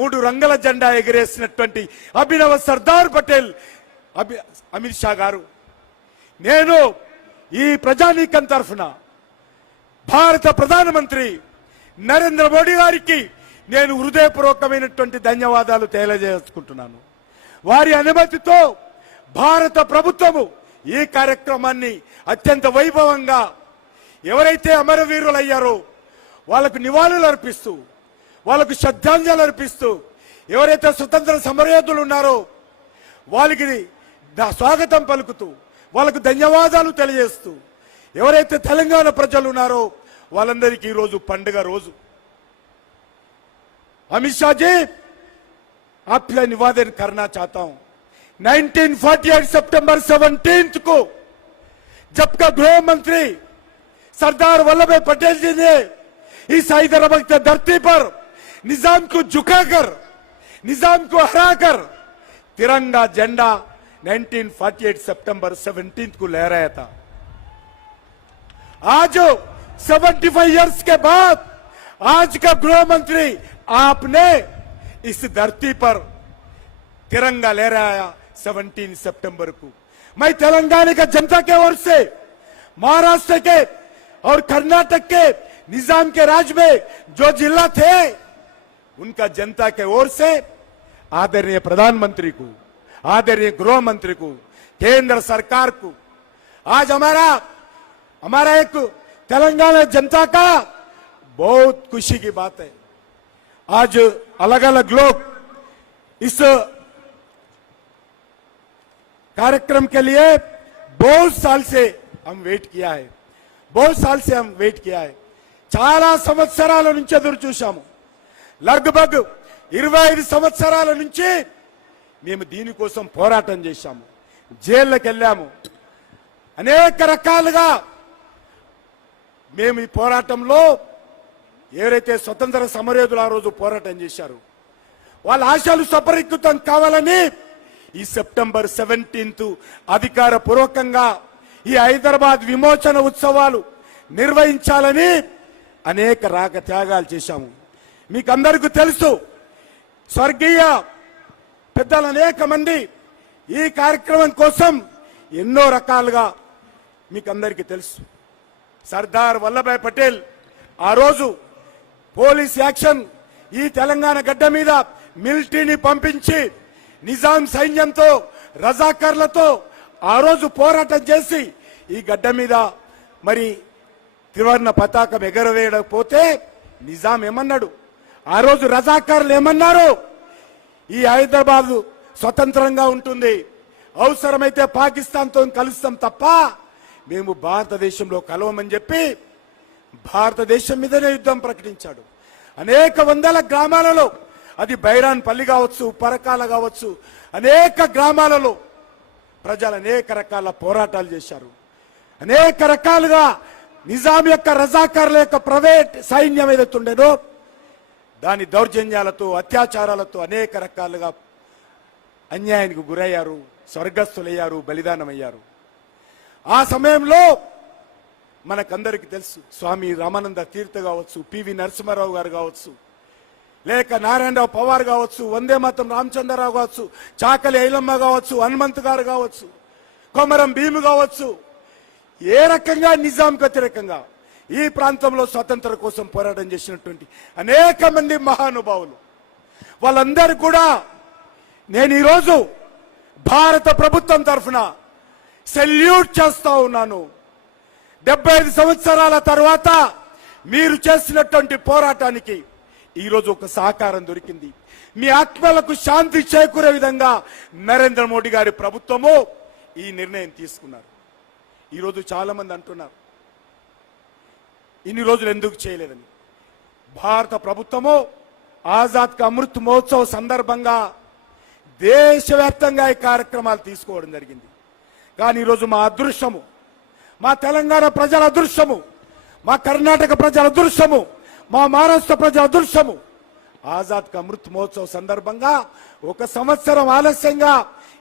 3 రంగుల జెండా ఎగరేసినటువంటి అభినవ సర్దార్ పటేల్ అమిత్ షా గారు, నేను ఈ ప్రజానీకం తరఫున భారత ప్రధానమంత్రి నరేంద్ర మోడీ గారికి నేను హృదయపూర్వకమైనటువంటి ధన్యవాదాలు తెలియజేసుకుంటున్నాను. వారి అనుమతితో భారత ప్రభుత్వము ఈ కార్యక్రమాన్ని అత్యంత వైభవంగా ఎవరైతే అమరవీరులయ్యారో వాళ్ళకు నివాళులు అర్పిస్తూ, వాళ్ళకు శ్రద్ధాంజలి అర్పిస్తూ, ఎవరైతే స్వతంత్ర సమరయోధులు ఉన్నారో వాళ్ళకి స్వాగతం పలుకుతూ, వాళ్ళకు ధన్యవాదాలు తెలియజేస్తూ, ఎవరైతే తెలంగాణ ప్రజలు ఉన్నారో వాళ్ళందరికీ ఈరోజు పండుగ రోజు. अमित शाह जी, आपसे निवेदन करना चाहता हूं, 1948 सितंबर 17 को जबकि गृह मंत्री सरदार वल्लभ भाई पटेल जी ने इस हैदराबाद की धरती पर निजाम को झुकाकर, निजाम को हराकर तिरंगा झंडा 1948 सितंबर 17 को लहराया था. आज 75 इयर्स के बाद आज का गृह मंत्री आपने इस धरती पर तिरंगा लहराया 17 सितंबर को. मैं तेलंगाना का जनता के ओर से, महाराष्ट्र के और कर्नाटक के निजाम के राज में जो जिला थे उनका जनता के ओर से आदरणीय प्रधानमंत्री को, आदरणीय गृह मंत्री को, केंद्र सरकार को, आज हमारा एक तेलंगाना जनता का बहुत खुशी की बात है. आज अलग अलग लोग इस कार्यक्रम के लिए बहुत साल से हम वेट किया है, చాలా సంవత్సరాల నుంచి ఎదురు చూశాము. లగ్భగ్ 25 సంవత్సరాల నుంచి మేము దీనికోసం పోరాటం చేశాము, జైళ్ళకి వెళ్ళాము. అనేక రకాలుగా మేము ఈ పోరాటంలో ఎవరైతే స్వతంత్ర సమరయోధులు ఆ రోజు పోరాటం చేశారు వాళ్ళ ఆశలు సఫలీకృతం కావాలని ఈ సెప్టెంబర్ 17 అధికార పూర్వకంగా ఈ హైదరాబాద్ విమోచన ఉత్సవాలు నిర్వహించాలని అనేక త్యాగాలు చేశాము. మీకు అందరికీ తెలుసు, స్వర్గీయ పెద్దలు అనేక మంది ఈ కార్యక్రమం కోసం ఎన్నో రకాలుగా మీకు అందరికీ తెలుసు. సర్దార్ వల్లభాయ్ పటేల్ ఆ రోజు పోలీస్ యాక్షన్ ఈ తెలంగాణ గడ్డ మీద మిలిటరీని పంపించి నిజాం సైన్యంతో రజాకర్లతో ఆ రోజు పోరాటం చేసి ఈ గడ్డ మీద మరి త్రివర్ణ పతాకం ఎగరవేయకపోతే నిజాం ఏమన్నాడు, ఆ రోజు రజాకర్లు ఏమన్నారు, ఈ హైదరాబాద్ స్వతంత్రంగా ఉంటుంది, అవసరమైతే పాకిస్తాన్తో కలుస్తాం తప్ప మేము భారతదేశంలో కలవమని చెప్పి భారతదేశం మీదనే యుద్ధం ప్రకటించాడు. అనేక వందల గ్రామాలలో, అది బైరాన్ పల్లి కావచ్చు, పరకాల కావచ్చు, అనేక గ్రామాలలో ప్రజలు అనేక రకాల పోరాటాలు చేశారు. అనేక రకాలుగా నిజాం యొక్క రజాకారుల యొక్క ప్రైవేట్ సైన్యం ఏదైతుండేదో దాని దౌర్జన్యాలతో, అత్యాచారాలతో అనేక రకాలుగా అన్యాయానికి గురయ్యారు, స్వర్గస్థులయ్యారు, బలిదానమయ్యారు. ఆ సమయంలో మనకందరికీ తెలుసు, స్వామి రామానంద తీర్థ కావచ్చు, పివి నరసింహారావు గారు కావచ్చు, లేక నారాయణరావు పవార్ కావచ్చు, వందే మాతం రామచంద్రరావు కావచ్చు, చాకలి ఐలమ్మ కావచ్చు, హనుమంత్ గారు కావచ్చు, కొమరం భీము కావచ్చు, ఏ రకంగా నిజాంకు వ్యతిరేకంగా ఈ ప్రాంతంలో స్వతంత్ర కోసం పోరాటం చేసినటువంటి అనేక మంది మహానుభావులు, వాళ్ళందరూ కూడా నేను ఈరోజు భారత ప్రభుత్వం తరఫున సెల్యూట్ చేస్తా ఉన్నాను. 75 సంవత్సరాల తర్వాత మీరు చేసినటువంటి పోరాటానికి ఈరోజు ఒక సహకారం దొరికింది. మీ ఆత్మలకు శాంతి చేకూరే విధంగా నరేంద్ర మోడీ గారి ప్రభుత్వము ఈ నిర్ణయం తీసుకున్నారు. ఈరోజు చాలా మంది అంటున్నారు ఇన్ని రోజులు ఎందుకు చేయలేదని. భారత ప్రభుత్వము ఆజాద్ కా అమృత్ మహోత్సవ్ సందర్భంగా దేశవ్యాప్తంగా ఈ కార్యక్రమాలు తీసుకోవడం జరిగింది. కానీ ఈరోజు మా అదృష్టము, మా తెలంగాణ ప్రజల అదృష్టము, మా కర్ణాటక ప్రజల అదృష్టము, మా మహారాష్ట్ర ప్రజల అదృష్టము, ఆజాద్ కా అమృత్ మహోత్సవ్ సందర్భంగా 1 సంవత్సరం ఆలస్యంగా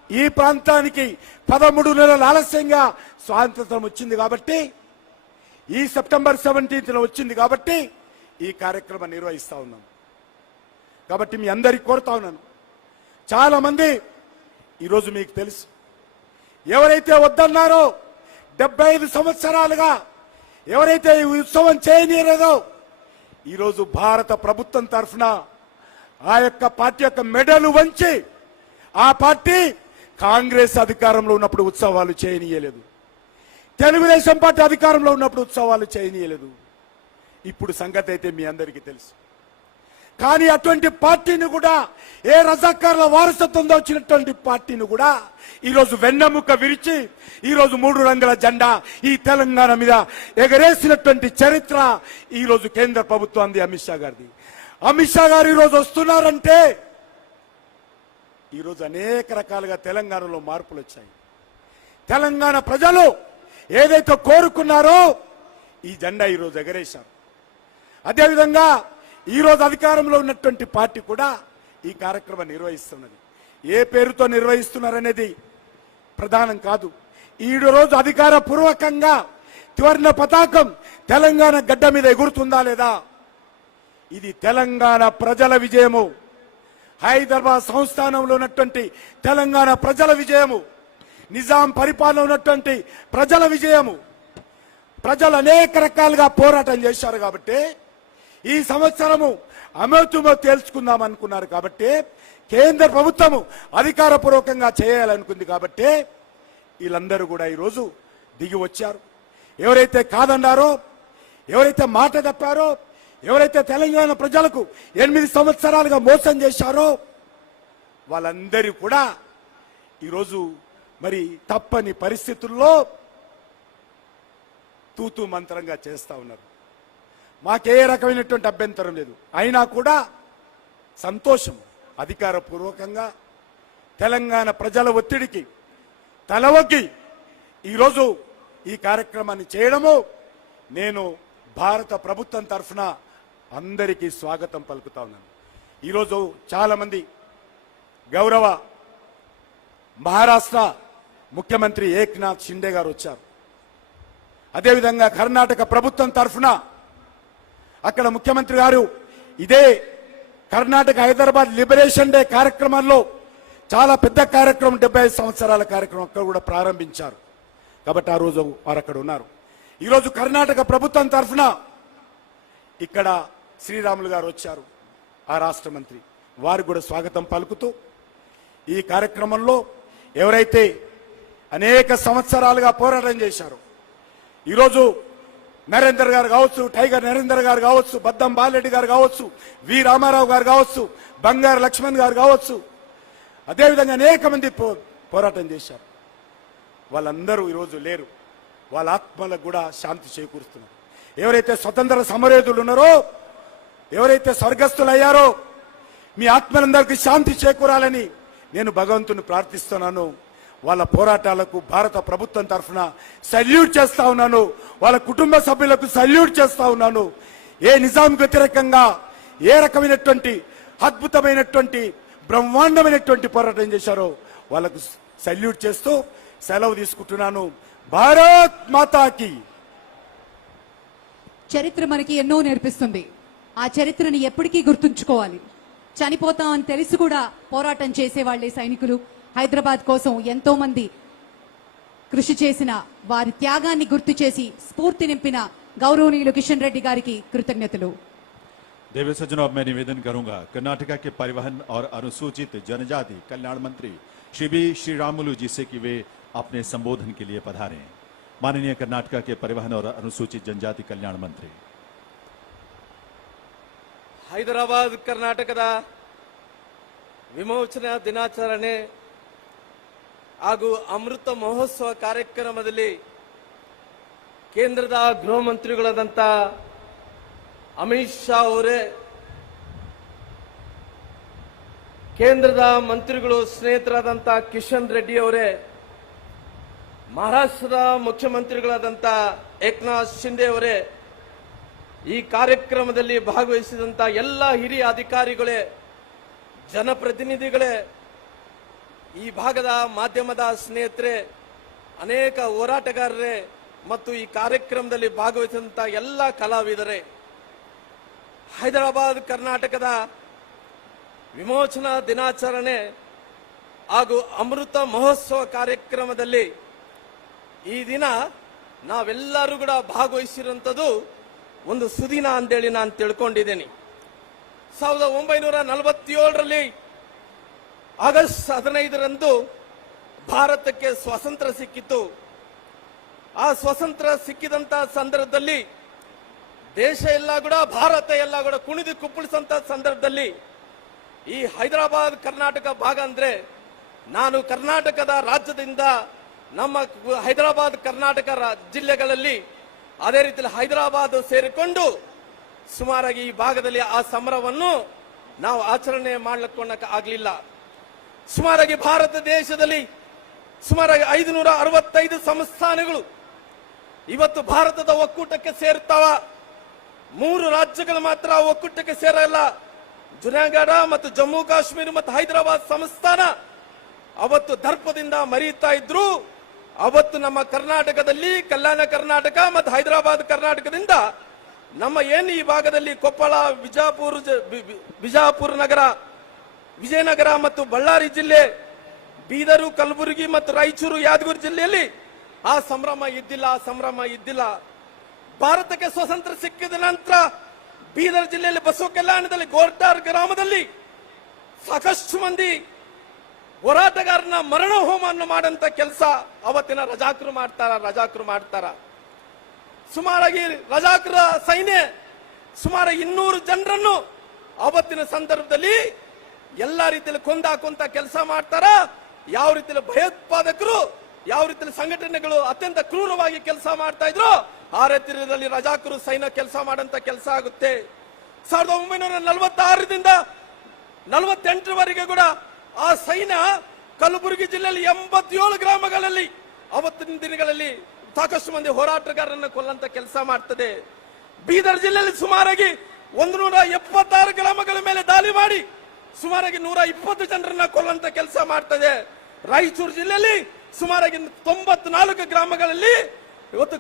ఈ ప్రాంతానికి 13 నెలల ఆలస్యంగా స్వాతంత్రం వచ్చింది. కాబట్టి ఈ సెప్టెంబర్ 17న వచ్చింది కాబట్టి ఈ కార్యక్రమం నిర్వహిస్తా ఉన్నాం. కాబట్టి మీ అందరికి కోరుతా ఉన్నాను, చాలా మంది ఈరోజు మీకు తెలుసు, ఎవరైతే వద్దన్నారో 75 సంవత్సరాలుగా ఎవరైతే ఈ ఉత్సవం చేయనీయలేదో ఈరోజు భారత ప్రభుత్వం తరఫున ఆ యొక్క పార్టీ యొక్క మెడలు వంచి ఆ పార్టీ కాంగ్రెస్ అధికారంలో ఉన్నప్పుడు ఉత్సవాలు చేయనీయలేదు, తెలుగుదేశం పార్టీ అధికారంలో ఉన్నప్పుడు ఉత్సవాలు చేయనీయలేదు. ఇప్పుడు సంగతి అయితే మీ అందరికీ తెలుసు. కానీ అటువంటి పార్టీని కూడా, ఏ రజాకారుల వారసత్వంలో వచ్చినటువంటి పార్టీని కూడా ఈరోజు వెన్నెముక విరిచి ఈరోజు 3 రంగుల జెండా ఈ తెలంగాణ మీద ఎగరేసినటువంటి చరిత్ర ఈరోజు కేంద్ర ప్రభుత్వాన్ని అమిత్ షా గారిది. అమిత్ షా గారు ఈరోజు వస్తున్నారంటే ఈరోజు అనేక రకాలుగా తెలంగాణలో మార్పులు వచ్చాయి. తెలంగాణ ప్రజలు ఏదైతే కోరుకున్నారో ఈ జెండా ఈరోజు ఎగరేశారు. అదేవిధంగా ఈరోజు అధికారంలో ఉన్నటువంటి పార్టీ కూడా ఈ కార్యక్రమం నిర్వహిస్తున్నది. ఏ పేరుతో నిర్వహిస్తున్నారనేది ప్రధానం కాదు. ఈ రోజు అధికార పూర్వకంగా త్రివర్ణ పతాకం తెలంగాణ గడ్డ మీద ఎగురుతుందా లేదా, ఇది తెలంగాణ ప్రజల విజయము. హైదరాబాద్ సంస్థానంలో ఉన్నటువంటి తెలంగాణ ప్రజల విజయము, నిజాం పరిపాలన ఉన్నటువంటి ప్రజల విజయము. ప్రజలు అనేక రకాలుగా పోరాటం చేశారు కాబట్టి ఈ సంవత్సరము అమృతమో తేల్చుకుందాం అనుకున్నారు కాబట్టి కేంద్ర ప్రభుత్వము అధికారపూర్వకంగా చేయాలనుకుంది కాబట్టి వీళ్ళందరూ కూడా ఈరోజు దిగి వచ్చారు. ఎవరైతే కాదన్నారో, ఎవరైతే మాట తప్పారో, ఎవరైతే తెలంగాణ ప్రజలకు 8 సంవత్సరాలుగా మోసం చేశారో వాళ్ళందరూ కూడా ఈరోజు మరి తప్పని పరిస్థితుల్లో తూతూ మంత్రంగా చేస్తా ఉన్నారు. మాకే రకమైనటువంటి అభ్యంతరం లేదు. అయినా కూడా సంతోషం, అధికారపూర్వకంగా తెలంగాణ ప్రజల ఒత్తిడికి తలవొగ్గి ఈరోజు ఈ కార్యక్రమాన్ని చేయడము నేను భారత ప్రభుత్వం తరఫున అందరికీ స్వాగతం పలుకుతా ఉన్నాను. ఈరోజు చాలా మంది గౌరవ మహారాష్ట్ర ముఖ్యమంత్రి ఏక్నాథ్ షిండే గారు వచ్చారు. అదేవిధంగా కర్ణాటక ప్రభుత్వం తరఫున అక్కడ ముఖ్యమంత్రి గారు ఇదే కర్ణాటక హైదరాబాద్ లిబరేషన్ డే కార్యక్రమంలో చాలా పెద్ద కార్యక్రమం, 75 సంవత్సరాల కార్యక్రమం అక్కడ కూడా ప్రారంభించారు. కాబట్టి ఆ రోజు వారు అక్కడ ఉన్నారు. ఈరోజు కర్ణాటక ప్రభుత్వం తరఫున ఇక్కడ శ్రీరాములు గారు వచ్చారు, ఆ రాష్ట్ర మంత్రి, వారికి కూడా స్వాగతం పలుకుతూ ఈ కార్యక్రమంలో ఎవరైతే అనేక సంవత్సరాలుగా పోరాటం చేశారో, ఈరోజు నరేందర్ గారు కావచ్చు, టైగర్ నరేందర్ గారు కావచ్చు, బద్దం బాలరెడ్డి గారు కావచ్చు, వి రామారావు గారు కావచ్చు, బంగారు లక్ష్మణ్ గారు కావచ్చు, అదేవిధంగా అనేక మంది పోరాటం చేశారు. వాళ్ళందరూ ఈరోజు లేరు. వాళ్ళ ఆత్మలకు కూడా శాంతి చేకూరుస్తున్నారు. ఎవరైతే స్వతంత్ర సమరయోధులు ఉన్నారో, ఎవరైతే స్వర్గస్థులయ్యారో, మీ ఆత్మలందరికీ శాంతి చేకూరాలని నేను భగవంతుని ప్రార్థిస్తున్నాను. వాళ్ళ పోరాటాలకు భారత ప్రభుత్వం తరఫున సల్యూట్ చేస్తా ఉన్నాను. వాళ్ళ కుటుంబ సభ్యులకు సల్యూట్ చేస్తా ఉన్నాను. ఏ నిజాం వ్యతిరేకంగా ఏ రకమైనటువంటి అద్భుతమైనటువంటి బ్రహ్మాండమైనటువంటి పోరాటం చేశారో వాళ్ళకు సల్యూట్ చేస్తూ సెలవు తీసుకుంటున్నాను. భారత్ మాతాకి. చరిత్ర మనకి ఎన్నో నేర్పిస్తుంది. ఆ చరిత్రని ఎప్పటికీ గుర్తుంచుకోవాలి. చనిపోతామని తెలిసి కూడా పోరాటం చేసేవాళ్లే సైనికులు. హైదరాబాద్ కోసం ఎంతో మంది కృషి చేసిన వారి త్యాగాన్ని గుర్తు చేసి స్ఫూర్తి నింపిన గౌరవనీయులు కిషన్ రెడ్డి గారికి కృతజ్ఞతలు. देवी सज्जनों, अब मैं निवेदन करूंगा कर्नाटका के परिवहन और अनुसूचित जनजाति कल्याण मंत्री श्री बी श्रीरामुलु जी से कि वे अपने संबोधन के लिए पधारें. माननीय कर्नाटका के परिवहन और अनुसूचित जनजाति कल्याण मंत्री. ಹೈದರಾಬಾದ್ ಕರ್ನಾಟಕದ ವಿಮೋಚನಾ ದಿನಾಚರಣೆ ಹಾಗೂ ಅಮೃತ ಮಹೋತ್ಸವ ಕಾರ್ಯಕ್ರಮದಲ್ಲಿ ಕೇಂದ್ರದ ಗೃಹ ಮಂತ್ರಿಗಳಾದಂಥ ಅಮಿತ್ ಶಾ ಅವರೇ ಕೇಂದ್ರದ ಮಂತ್ರಿಗಳು ಸ್ನೇಹಿತರಾದಂಥ ಕಿಶನ್ ರೆಡ್ಡಿ ಅವರೇ, ಮಹಾರಾಷ್ಟ್ರದ ಮುಖ್ಯಮಂತ್ರಿಗಳಾದಂಥ ಏಕನಾಥ್ ಶಿಂದೆ ಅವರೇ, ಈ ಕಾರ್ಯಕ್ರಮದಲ್ಲಿ ಭಾಗವಹಿಸಿದಂಥ ಎಲ್ಲ ಹಿರಿಯ ಅಧಿಕಾರಿಗಳೇ, ಜನಪ್ರತಿನಿಧಿಗಳೇ, ಈ ಭಾಗದ ಮಾಧ್ಯಮದ ಸ್ನೇಹಿತರೆ, ಅನೇಕ ಹೋರಾಟಗಾರರೇ ಮತ್ತು ಈ ಕಾರ್ಯಕ್ರಮದಲ್ಲಿ ಭಾಗವಹಿಸಿದಂಥ ಎಲ್ಲ ಕಲಾವಿದರೇ, ಹೈದರಾಬಾದ್ ಕರ್ನಾಟಕದ ವಿಮೋಚನಾ ದಿನಾಚರಣೆ ಹಾಗೂ ಅಮೃತ ಮಹೋತ್ಸವ ಕಾರ್ಯಕ್ರಮದಲ್ಲಿ ಈ ದಿನ ನಾವೆಲ್ಲರೂ ಕೂಡ ಭಾಗವಹಿಸಿರುವಂಥದ್ದು ಒಂದು ಸುದಿನ ಅಂತೇಳಿ ನಾನು ತಿಳ್ಕೊಂಡಿದ್ದೇನೆ. 1947ರಲ್ಲಿ ಆಗಸ್ಟ್ 15ರಂದು ಭಾರತಕ್ಕೆ ಸ್ವಾತಂತ್ರ್ಯ ಸಿಕ್ಕಿತ್ತು. ಆ ಸ್ವಾತಂತ್ರ್ಯ ಸಿಕ್ಕಿದಂತ ಸಂದರ್ಭದಲ್ಲಿ ದೇಶ ಎಲ್ಲ ಕೂಡ, ಭಾರತ ಎಲ್ಲ ಕೂಡ ಕುಣಿದು ಕುಪ್ಪಳಿಸಂತ ಸಂದರ್ಭದಲ್ಲಿ ಈ ಹೈದರಾಬಾದ್ ಕರ್ನಾಟಕ ಭಾಗ ಅಂದ್ರೆ, ನಾನು ಕರ್ನಾಟಕದ ರಾಜ್ಯದಿಂದ ನಮ್ಮ ಹೈದರಾಬಾದ್ ಕರ್ನಾಟಕ ಜಿಲ್ಲೆಗಳಲ್ಲಿ ಅದೇ ರೀತಿಯಲ್ಲಿ ಹೈದರಾಬಾದ್ ಸೇರಿಕೊಂಡು ಸುಮಾರಾಗಿ ಈ ಭಾಗದಲ್ಲಿ ಆ ಸಂಭ್ರಮವನ್ನು ನಾವು ಆಚರಣೆ ಮಾಡ್ಲಿಕ್ಕೆ ಆಗ್ಲಿಲ್ಲ. ಸುಮಾರಾಗಿ ಭಾರತ ದೇಶದಲ್ಲಿ ಸುಮಾರಾಗಿ 565 ಸಂಸ್ಥಾನಗಳು ಇವತ್ತು ಭಾರತದ ಒಕ್ಕೂಟಕ್ಕೆ ಸೇರ್ತಾವ. 3 ರಾಜ್ಯಗಳು ಮಾತ್ರ ಒಕ್ಕೂಟಕ್ಕೆ ಸೇರಲ್ಲ. ಜುನಾಗಢ ಮತ್ತು ಜಮ್ಮು ಕಾಶ್ಮೀರ ಮತ್ತು ಹೈದರಾಬಾದ್ ಸಂಸ್ಥಾನ ಅವತ್ತು ದರ್ಪದಿಂದ ಮರೀತಾ ಇದ್ರು. ಅವತ್ತು ನಮ್ಮ ಕರ್ನಾಟಕದಲ್ಲಿ ಕಲ್ಯಾಣ ಕರ್ನಾಟಕ ಮತ್ತು ಹೈದರಾಬಾದ್ ಕರ್ನಾಟಕದಿಂದ ನಮ್ಮ ಏನು ಈ ಭಾಗದಲ್ಲಿ ಕೊಪ್ಪಳ, ಬಿಜಾಪುರ ನಗರ, ವಿಜಯನಗರ ಮತ್ತು ಬಳ್ಳಾರಿ ಜಿಲ್ಲೆ, ಬೀದರು, ಕಲಬುರಗಿ ಮತ್ತು ರಾಯಚೂರು, ಯಾದಗಿರಿ ಜಿಲ್ಲೆಯಲ್ಲಿ ಆ ಸಂಭ್ರಮ ಇದ್ದಿಲ್ಲ. ಭಾರತಕ್ಕೆ ಸ್ವಾತಂತ್ರ್ಯ ಸಿಕ್ಕಿದ ನಂತರ ಬೀದರ್ ಜಿಲ್ಲೆಯಲ್ಲಿ ಬಸವ ಕಲ್ಯಾಣದಲ್ಲಿ ಗೋರ್ಟಾರ್ ಗ್ರಾಮದಲ್ಲಿ ಸಾಕಷ್ಟು ಮಂದಿ ಹೋರಾಟಗಾರನ ಮರಣ ಹೋಮವನ್ನು ಮಾಡಂತ ಕೆಲಸ ಅವತ್ತಿನ ರಜಾಕರು ಮಾಡ್ತಾರ. ಸುಮಾರಾಗಿ ರಜಾಕರ ಸೈನ್ಯ ಸುಮಾರು 200 ಜನರನ್ನು ಅವತ್ತಿನ ಸಂದರ್ಭದಲ್ಲಿ ಎಲ್ಲಾ ರೀತಿಯಲ್ಲಿ ಕೊಂದಾಕುವಂತ ಕೆಲಸ ಮಾಡ್ತಾರ. ಯಾವ ರೀತಿಯಲ್ಲಿ ಭಯೋತ್ಪಾದಕರು, ಯಾವ ರೀತಿಯಲ್ಲಿ ಸಂಘಟನೆಗಳು ಅತ್ಯಂತ ಕ್ರೂರವಾಗಿ ಕೆಲಸ ಮಾಡ್ತಾ ಇದ್ರು, ಆ ರೀತಿಯಲ್ಲಿ ರಜಾಕರು ಸೈನ್ಯ ಕೆಲಸ ಮಾಡಂತ ಕೆಲಸ ಆಗುತ್ತೆ. 1946ರಿಂದ 48ರವರೆಗೆ ಕೂಡ ಆ ಸೈನ್ಯ ಕಲಬುರಗಿ ಜಿಲ್ಲೆಯಲ್ಲಿ 87 ಗ್ರಾಮಗಳಲ್ಲಿ ಅವತ್ತಿನ ದಿನಗಳಲ್ಲಿ ಸಾಕಷ್ಟು ಮಂದಿ ಹೋರಾಟಗಾರರನ್ನು ಕೊಲ್ಲಂತ ಕೆಲಸ ಮಾಡ್ತದೆ. ಬೀದರ್ ಜಿಲ್ಲೆಯಲ್ಲಿ ಸುಮಾರಾಗಿ 176 ಗ್ರಾಮಗಳ ಮೇಲೆ ದಾಳಿ ಮಾಡಿ ಸುಮಾರಾಗಿ 120 ಜನರನ್ನ ಕೊಲ್ಲಂತ ಕೆಲಸ ಮಾಡ್ತದೆ. ರಾಯಚೂರು ಜಿಲ್ಲೆಯಲ್ಲಿ ಸುಮಾರಾಗಿ 94 ಗ್ರಾಮಗಳಲ್ಲಿ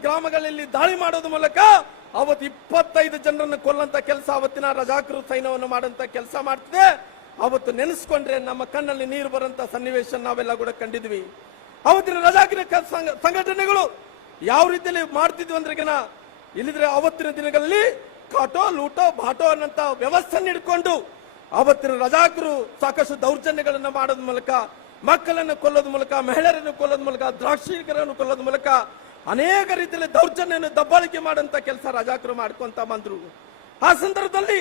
ಗ್ರಾಮಗಳಲ್ಲಿ ದಾಳಿ ಮಾಡೋದ್ರ ಮೂಲಕ ಅವತ್ತು 25 ಜನರನ್ನು ಕೊಲ್ಲಂತ ಕೆಲಸ ಅವತ್ತಿನ ರಜಾಕರು ಸೈನ್ಯವನ್ನು ಮಾಡಂತ ಕೆಲಸ ಮಾಡ್ತದೆ. ಅವತ್ತು ನೆನೆಸ್ಕೊಂಡ್ರೆ ನಮ್ಮ ಕಣ್ಣಲ್ಲಿ ನೀರು ಬರಂತ ಸನ್ನಿವೇಶ ನಾವೆಲ್ಲ ಕೂಡ ಕಂಡಿದ್ವಿ. ಅವತ್ತಿನ ರಜಾಕರ ಸಂಘಟನೆಗಳು ಯಾವ ರೀತಿಯಲ್ಲಿ ಮಾಡ್ತಿದ್ವಿ ಅಂದ್ರೆಗಿನ ಇಲ್ಲಿದ್ರೆ ಅವತ್ತಿನ ದಿನಗಳಲ್ಲಿ ಕಾಟೋ, ಲೂಟೋ, ಬಾಟೋ ಅನ್ನಂತ ವ್ಯವಸ್ಥೆ ಹಿಡ್ಕೊಂಡು ಅವತ್ತಿನ ರಜಾಕರು ಸಾಕಷ್ಟು ದೌರ್ಜನ್ಯಗಳನ್ನು ಮಾಡೋದ್ ಮೂಲಕ, ಮಕ್ಕಳನ್ನು ಕೊಲ್ಲೋದ್ ಮೂಲಕ, ಮಹಿಳೆಯರನ್ನು ಕೊಲ್ಲೋದ್ ಮೂಲಕ, ದ್ರಾಕ್ಷಿಕರನ್ನು ಕೊಲ್ಲೋದ್ ಮೂಲಕ ಅನೇಕ ರೀತಿಯಲ್ಲಿ ದೌರ್ಜನ್ಯವನ್ನು ದಬ್ಬಾಳಿಕೆ ಮಾಡಂತ ಕೆಲಸ ರಜಾಕರು ಮಾಡ್ಕೊಂತ ಬಂದ್ರು. ಆ ಸಂದರ್ಭದಲ್ಲಿ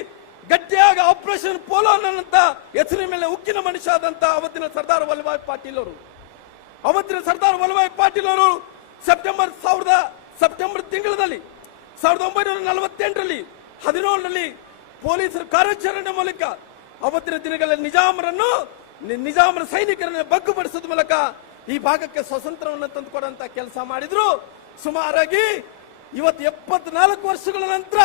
ಗಟ್ಟಿಯಾಗಿ ಆಪರೇಷನ್ ಪೋಲೋ ಅನ್ನಂತ ಹೆಸರಿನ ಮೇಲೆ ಉಕ್ಕಿನ ಮನುಷ್ಯ ಆದಂತ ಅವತ್ತಿನ ಸರ್ದಾರ್ ವಲ್ಲಭಾಯ್ ಪಾಟೀಲ್ ಅವರು ಸೆಪ್ಟೆಂಬರ್ ತಿಂಗಳಲ್ಲಿ 1948ರಲ್ಲಿ 17ರಲ್ಲಿ ಪೊಲೀಸರ ಕಾರ್ಯಾಚರಣೆ ಮೂಲಕ ಅವತ್ತಿನ ದಿನಗಳಲ್ಲಿ ನಿಜಾಮರ ಸೈನಿಕರನ್ನು ಬಗ್ಗುಪಡಿಸೋದ್ ಮೂಲಕ ಈ ಭಾಗಕ್ಕೆ ಸ್ವಾತಂತ್ರ್ಯವನ್ನು ತಂದುಕೊಡುವಂತ ಕೆಲಸ ಮಾಡಿದ್ರು. ಸುಮಾರಾಗಿ ಇವತ್ತು 74 ವರ್ಷಗಳ ನಂತರ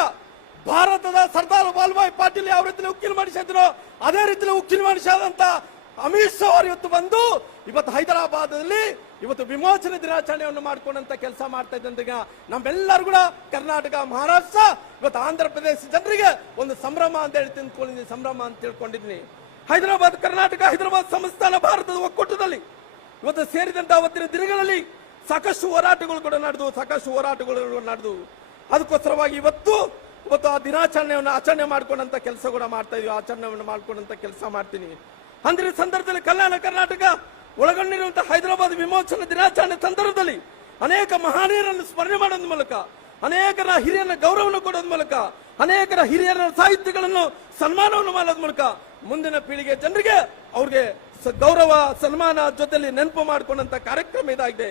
ಭಾರತದ ಸರ್ದಾರ್ ವಲ್ಲಭಾಯ್ ಪಾಟೀಲ್ ಯಾವ ರೀತಿಯಲ್ಲಿ ಉಕ್ಕಿನ ಮನುಷ್ಯ ಅದೇ ರೀತಿಯಲ್ಲಿ ಉಕ್ಕಿನ ಮನುಷ್ಯ ಆದಂತ ಅಮಿತ್ ಶಾ ಅವರು ಇವತ್ತು ಬಂದು ಇವತ್ತು ಹೈದರಾಬಾದ್ನಲ್ಲಿ ಇವತ್ತು ವಿಮೋಚನೆ ದಿನಾಚರಣೆಯನ್ನು ಮಾಡಿಕೊಂಡಂತ ಕೆಲಸ ಮಾಡ್ತಾ ಇದ್ದಂತ ನಮ್ಮೆಲ್ಲರೂ ಕೂಡ ಕರ್ನಾಟಕ, ಮಹಾರಾಷ್ಟ್ರ, ಇವತ್ತು ಆಂಧ್ರ ಪ್ರದೇಶ ಜನರಿಗೆ ಒಂದು ಸಂಭ್ರಮ ಅಂತ ಹೇಳಿ ತಿಳ್ಕೊಂಡಿದ್ದೀನಿ. ಹೈದರಾಬಾದ್ ಕರ್ನಾಟಕ, ಹೈದರಾಬಾದ್ ಸಂಸ್ಥಾನ ಭಾರತದ ಒಕ್ಕೂಟದಲ್ಲಿ ಇವತ್ತು ಸೇರಿದಂತ ಅವತ್ತಿನ ದಿನಗಳಲ್ಲಿ ಸಾಕಷ್ಟು ಹೋರಾಟಗಳು ಕೂಡ ನಡೆದು ಅದಕ್ಕೋಸ್ಕರವಾಗಿ ಇವತ್ತು ಆ ದಿನಾಚರಣೆಯನ್ನು ಆಚರಣೆ ಮಾಡ್ಕೊಂಡಂತ ಕೆಲಸ ಕೂಡ ಮಾಡ್ತಾ ಇದೀವಿ. ಆಚರಣೆಯನ್ನು ಮಾಡ್ಕೊಂಡಂತ ಕೆಲಸ ಮಾಡ್ತೀನಿ. ಅಂದ್ರೆ ಸಂದರ್ಭದಲ್ಲಿ ಕಲ್ಯಾಣ ಕರ್ನಾಟಕ ಒಳಗೊಂಡಿರುವಂತಹ ಹೈದರಾಬಾದ್ ವಿಮೋಚನಾ ದಿನಾಚರಣೆ ಸಂದರ್ಭದಲ್ಲಿ ಅನೇಕ ಮಹನೀಯರನ್ನು ಸ್ಮರಣೆ ಮಾಡೋದ್ ಮೂಲಕ, ಅನೇಕರ ಹಿರಿಯರ ಗೌರವವನ್ನು ಕೊಡೋದ್ ಮೂಲಕ, ಅನೇಕರ ಹಿರಿಯರ ಸಾಹಿತ್ಯಗಳನ್ನು ಸನ್ಮಾನವನ್ನು ಮಾಡೋದ್ ಮೂಲಕ ಮುಂದಿನ ಪೀಳಿಗೆ ಜನರಿಗೆ ಅವ್ರಿಗೆ ಗೌರವ ಸನ್ಮಾನ ಜೊತೆಲಿ ನೆನಪು ಮಾಡಿಕೊಂಡಂತ ಕಾರ್ಯಕ್ರಮ ಇದಾಗಿದೆ.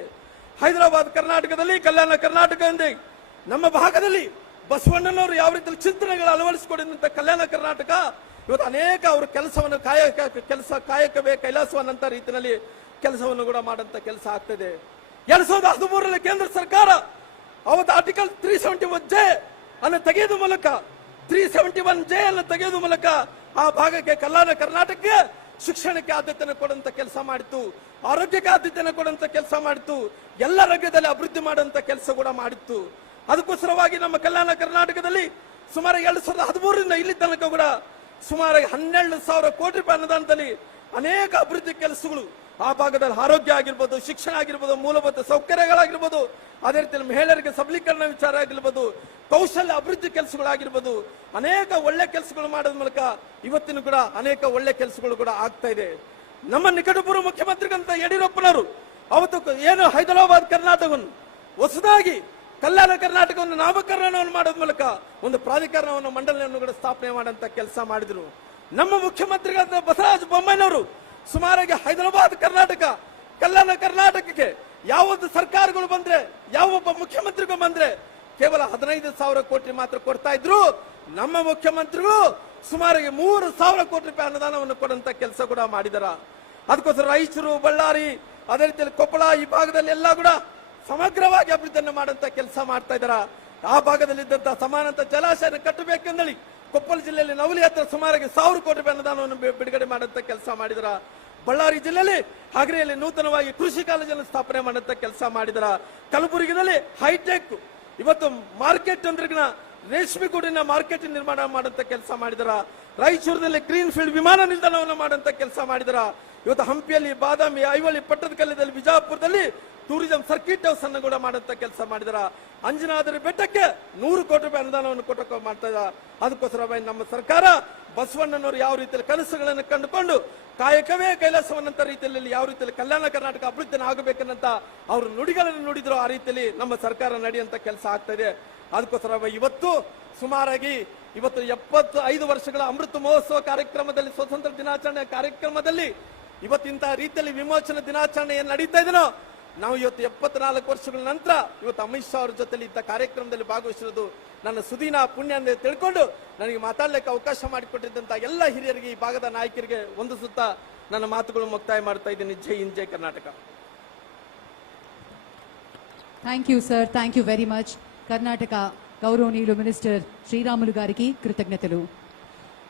ಹೈದರಾಬಾದ್ ಕರ್ನಾಟಕದಲ್ಲಿ, ಕಲ್ಯಾಣ ಕರ್ನಾಟಕ ಎಂದೇ ನಮ್ಮ ಭಾಗದಲ್ಲಿ ಬಸವಣ್ಣನವರು ಯಾವ ರೀತಿ ಚಿಂತನೆಗಳು ಅಳವಡಿಸಿಕೊಂಡಿದ್ದಂತ ಕಲ್ಯಾಣ ಕರ್ನಾಟಕ ಇವತ್ತು ಅನೇಕ ಅವರು ಕೆಲಸವನ್ನು ಕಾಯಕವೇ ಕೈಲಾಸವನ್ನಂತ ರೀತಿಯಲ್ಲಿ ಕೆಲಸವನ್ನು ಕೂಡ ಮಾಡಂತ ಕೆಲಸ ಆಗ್ತದೆ. 2013ರಲ್ಲಿ ಕೇಂದ್ರ ಸರ್ಕಾರ ಅವತ್ತು ಆರ್ಟಿಕಲ್ 371J ಅನ್ನು ತೆಗೆಯುವ ಮೂಲಕ 371J ಅನ್ನು ತೆಗೆಯುವ ಮೂಲಕ ಆ ಭಾಗಕ್ಕೆ ಕಲ್ಯಾಣ ಕರ್ನಾಟಕಕ್ಕೆ ಶಿಕ್ಷಣಕ್ಕೆ ಆದ್ಯತೆಯನ್ನು ಕೊಡುವಂತ ಕೆಲಸ ಮಾಡಿತ್ತು, ಆರೋಗ್ಯಕ್ಕೆ ಆದ್ಯತೆಯನ್ನು ಕೊಡುವಂತ ಕೆಲಸ ಮಾಡಿತ್ತು, ಎಲ್ಲ ರಂಗದಲ್ಲಿ ಅಭಿವೃದ್ಧಿ ಮಾಡುವಂತ ಕೆಲಸ ಕೂಡ ಮಾಡಿತ್ತು. ಅದಕ್ಕೋಸ್ಕರವಾಗಿ ನಮ್ಮ ಕಲ್ಯಾಣ ಕರ್ನಾಟಕದಲ್ಲಿ ಸುಮಾರು 2013ರಿಂದ ಇಲ್ಲಿ ತನಕ ಕೂಡ ಸುಮಾರು 12,000 ಕೋಟಿ ರೂಪಾಯಿ ಅನುದಾನದಲ್ಲಿ ಅನೇಕ ಅಭಿವೃದ್ಧಿ ಕೆಲಸಗಳು ಆ ಭಾಗದಲ್ಲಿ ಆರೋಗ್ಯ ಆಗಿರ್ಬೋದು, ಶಿಕ್ಷಣ ಆಗಿರ್ಬೋದು, ಮೂಲಭೂತ ಸೌಕರ್ಯಗಳಾಗಿರ್ಬೋದು, ಅದೇ ರೀತಿ ಮಹಿಳೆಯರಿಗೆ ಸಬಲೀಕರಣ ವಿಚಾರ ಆಗಿರ್ಬೋದು, ಕೌಶಲ್ಯ ಅಭಿವೃದ್ಧಿ ಕೆಲಸಗಳಾಗಿರ್ಬೋದು, ಅನೇಕ ಒಳ್ಳೆ ಕೆಲಸಗಳು ಮಾಡೋದ್ರ ಮೂಲಕ ಇವತ್ತಿನ ಕೂಡ ಅನೇಕ ಒಳ್ಳೆ ಕೆಲಸಗಳು ಕೂಡ ಆಗ್ತಾ ಇದೆ. ನಮ್ಮ ನಿಕಟಪೂರ್ವ ಮುಖ್ಯಮಂತ್ರಿಗಳಂತ ಯಡಿಯೂರಪ್ಪನವರು ಅವತ್ತು ಏನು ಹೈದರಾಬಾದ್ ಕರ್ನಾಟಕವನ್ನು ಹೊಸದಾಗಿ ಕಲ್ಯಾಣ ಕರ್ನಾಟಕವನ್ನು ನಾಮಕರಣವನ್ನು ಮಾಡೋದ್ರ ಮೂಲಕ ಒಂದು ಪ್ರಾಧಿಕಾರವನ್ನು ಮಂಡಳಿಯನ್ನು ಕೂಡ ಸ್ಥಾಪನೆ ಮಾಡುವಂತ ಕೆಲಸ ಮಾಡಿದ್ರು. ನಮ್ಮ ಮುಖ್ಯಮಂತ್ರಿಗಳಂತ ಬಸವರಾಜ ಬೊಮ್ಮಾಯಿನವರು ಸುಮಾರಾಗಿ ಹೈದರಾಬಾದ್ ಕರ್ನಾಟಕ ಕಲ್ಯಾಣ ಕರ್ನಾಟಕಕ್ಕೆ ಯಾವೊಂದು ಸರ್ಕಾರಗಳು ಬಂದ್ರೆ ಯಾವೊಬ್ಬ ಮುಖ್ಯಮಂತ್ರಿಗಳು ಬಂದ್ರೆ ಕೇವಲ 15,000 ಕೋಟಿ ಮಾತ್ರ ಕೊಡ್ತಾ ಇದ್ರು. ನಮ್ಮ ಮುಖ್ಯಮಂತ್ರಿಗಳು ಸುಮಾರಿಗೆ 3,000 ಕೋಟಿ ರೂಪಾಯಿ ಅನುದಾನವನ್ನು ಕೊಡುವಂತ ಕೆಲಸ ಕೂಡ ಮಾಡಿದಾರ. ಅದಕ್ಕೋಸ್ಕರ ರಾಯಚೂರು, ಬಳ್ಳಾರಿ, ಅದೇ ರೀತಿಯಲ್ಲಿ ಕೊಪ್ಪಳ ಈ ಭಾಗದಲ್ಲಿ ಎಲ್ಲ ಕೂಡ ಸಮಗ್ರವಾಗಿ ಅಭಿವೃದ್ಧಿಯನ್ನು ಮಾಡುವಂತ ಕೆಲಸ ಮಾಡ್ತಾ ಇದಾರ. ಆ ಭಾಗದಲ್ಲಿದ್ದಂತಹ ಸಮಾನಂತ ಜಲಾಶಯ ಕಟ್ಟಬೇಕೆಂದೇಳಿ ಕೊಪ್ಪಳ ಜಿಲ್ಲೆಯಲ್ಲಿ ನವಲಿ ಹತ್ರ ಸುಮಾರಿಗೆ 1,000 ಕೋಟಿ ರೂಪಾಯಿ ಅನುದಾನವನ್ನು ಬಿಡುಗಡೆ ಮಾಡುವಂತ ಕೆಲಸ ಮಾಡಿದರ. ಬಳ್ಳಾರಿ ಜಿಲ್ಲೆಯಲ್ಲಿ ಹಾಗರೆಯಲ್ಲಿ ನೂತನವಾಗಿ ಕೃಷಿ ಕಾಲೇಜನ್ನು ಸ್ಥಾಪನೆ ಮಾಡುವಂತ ಕೆಲಸ ಮಾಡಿದರ. ಕಲಬುರಗಿನಲ್ಲಿ ಹೈಟೆಕ್ ಇವತ್ತು ಮಾರ್ಕೆಟ್ ತಂತ್ರಜ್ಞಾನ ರೇಷ್ಮೆ ಗೂಡಿನ ಮಾರ್ಕೆಟ್ ನಿರ್ಮಾಣ ಮಾಡುವಂತ ಕೆಲಸ ಮಾಡಿದರ. ರಾಯಚೂರಿನಲ್ಲಿ ಗ್ರೀನ್ ಫೀಲ್ಡ್ ವಿಮಾನ ನಿಲ್ದಾಣವನ್ನು ಮಾಡುವಂತ ಕೆಲಸ ಮಾಡಿದರ. ಇವತ್ತು ಹಂಪಿಯಲ್ಲಿ, ಬಾದಾಮಿ, ಐಹೊಳೆ, ಪಟ್ಟದಕಲ್ಲದಲ್ಲಿ, ವಿಜಯಪುರದಲ್ಲಿ ಟೂರಿಸಂ ಸರ್ಕಿಟ್ ಹೌಸ್ ಅನ್ನು ಕೂಡ ಮಾಡುವಂತ ಕೆಲಸ ಮಾಡಿದರ. ಅಂಜನಾದ್ರಿ ಬೆಟ್ಟಕ್ಕೆ 100 ಕೋಟಿ ರೂಪಾಯಿ ಅನುದಾನವನ್ನು ಕೊಟ್ಟು ಮಾಡ್ತಾ ಇದ್ದಾರೆ. ಅದಕ್ಕೋಸ್ಕರ ನಮ್ಮ ಸರ್ಕಾರ ಬಸವಣ್ಣನವರು ಯಾವ ರೀತಿಯಲ್ಲಿ ಕನಸುಗಳನ್ನು ಕಂಡುಕೊಂಡು ಕಾಯಕವೇ ಕೈಲಾಸವನ್ನಂತ ರೀತಿಯಲ್ಲಿ ಯಾವ ರೀತಿಯಲ್ಲಿ ಕಲ್ಯಾಣ ಕರ್ನಾಟಕ ಅಭಿವೃದ್ಧಿ ಆಗಬೇಕನ್ನಂತ ಅವರು ನುಡಿಗಳನ್ನು ನುಡಿದ್ರು ಆ ರೀತಿಯಲ್ಲಿ ನಮ್ಮ ಸರ್ಕಾರ ನಡೆಯುವಂತ ಕೆಲಸ ಆಗ್ತಾ ಇದೆ. ಅದಕ್ಕೋಸ್ಕರ ಇವತ್ತು ಸುಮಾರಾಗಿ 75 ವರ್ಷಗಳ ಅಮೃತ ಮಹೋತ್ಸವ ಕಾರ್ಯಕ್ರಮದಲ್ಲಿ, ಸ್ವತಂತ್ರ ದಿನಾಚರಣೆ ಕಾರ್ಯಕ್ರಮದಲ್ಲಿ ಇವತ್ತಿಂತಹ ರೀತಿಯಲ್ಲಿ ವಿಮೋಚನಾ ದಿನಾಚರಣೆ ಏನ್ ನಡೀತಾ ಇದೆನೋ ನಾವು ಇವತ್ತು 74 ವರ್ಷಗಳ ನಂತರ ಇವತ್ತು ಅಮಿತ್ ಶಾ ಅವರ ಜೊತೆಲಿ ಇಂಥ ಕಾರ್ಯಕ್ರಮದಲ್ಲಿ ಭಾಗವಹಿಸಿರೋದು ನನ್ನ ಸುದೀನ ಪುಣ್ಯ ಅಂತ ತಿಳ್ಕೊಂಡು ನನಗೆ ಮಾತಾಡ್ಲಿಕ್ಕೆ ಅವಕಾಶ ಮಾಡಿಕೊಟ್ಟಿದ್ದಂತ ಎಲ್ಲ ಹಿರಿಯರಿಗೆ, ಈ ಭಾಗದ ನಾಯಕರಿಗೆ ಒಂದು ಸುತ್ತ ನನ್ನ ಮಾತುಗಳು ಮುಕ್ತಾಯ ಮಾಡ್ತಾ ಇದ್ದೀನಿ. Jai Hind, Jai Karnataka. Thank you sir, thank you very much. Karnataka గౌరవనీయులు మినిస్టర్ శ్రీరాములు గారికి కృతజ్ఞతలు.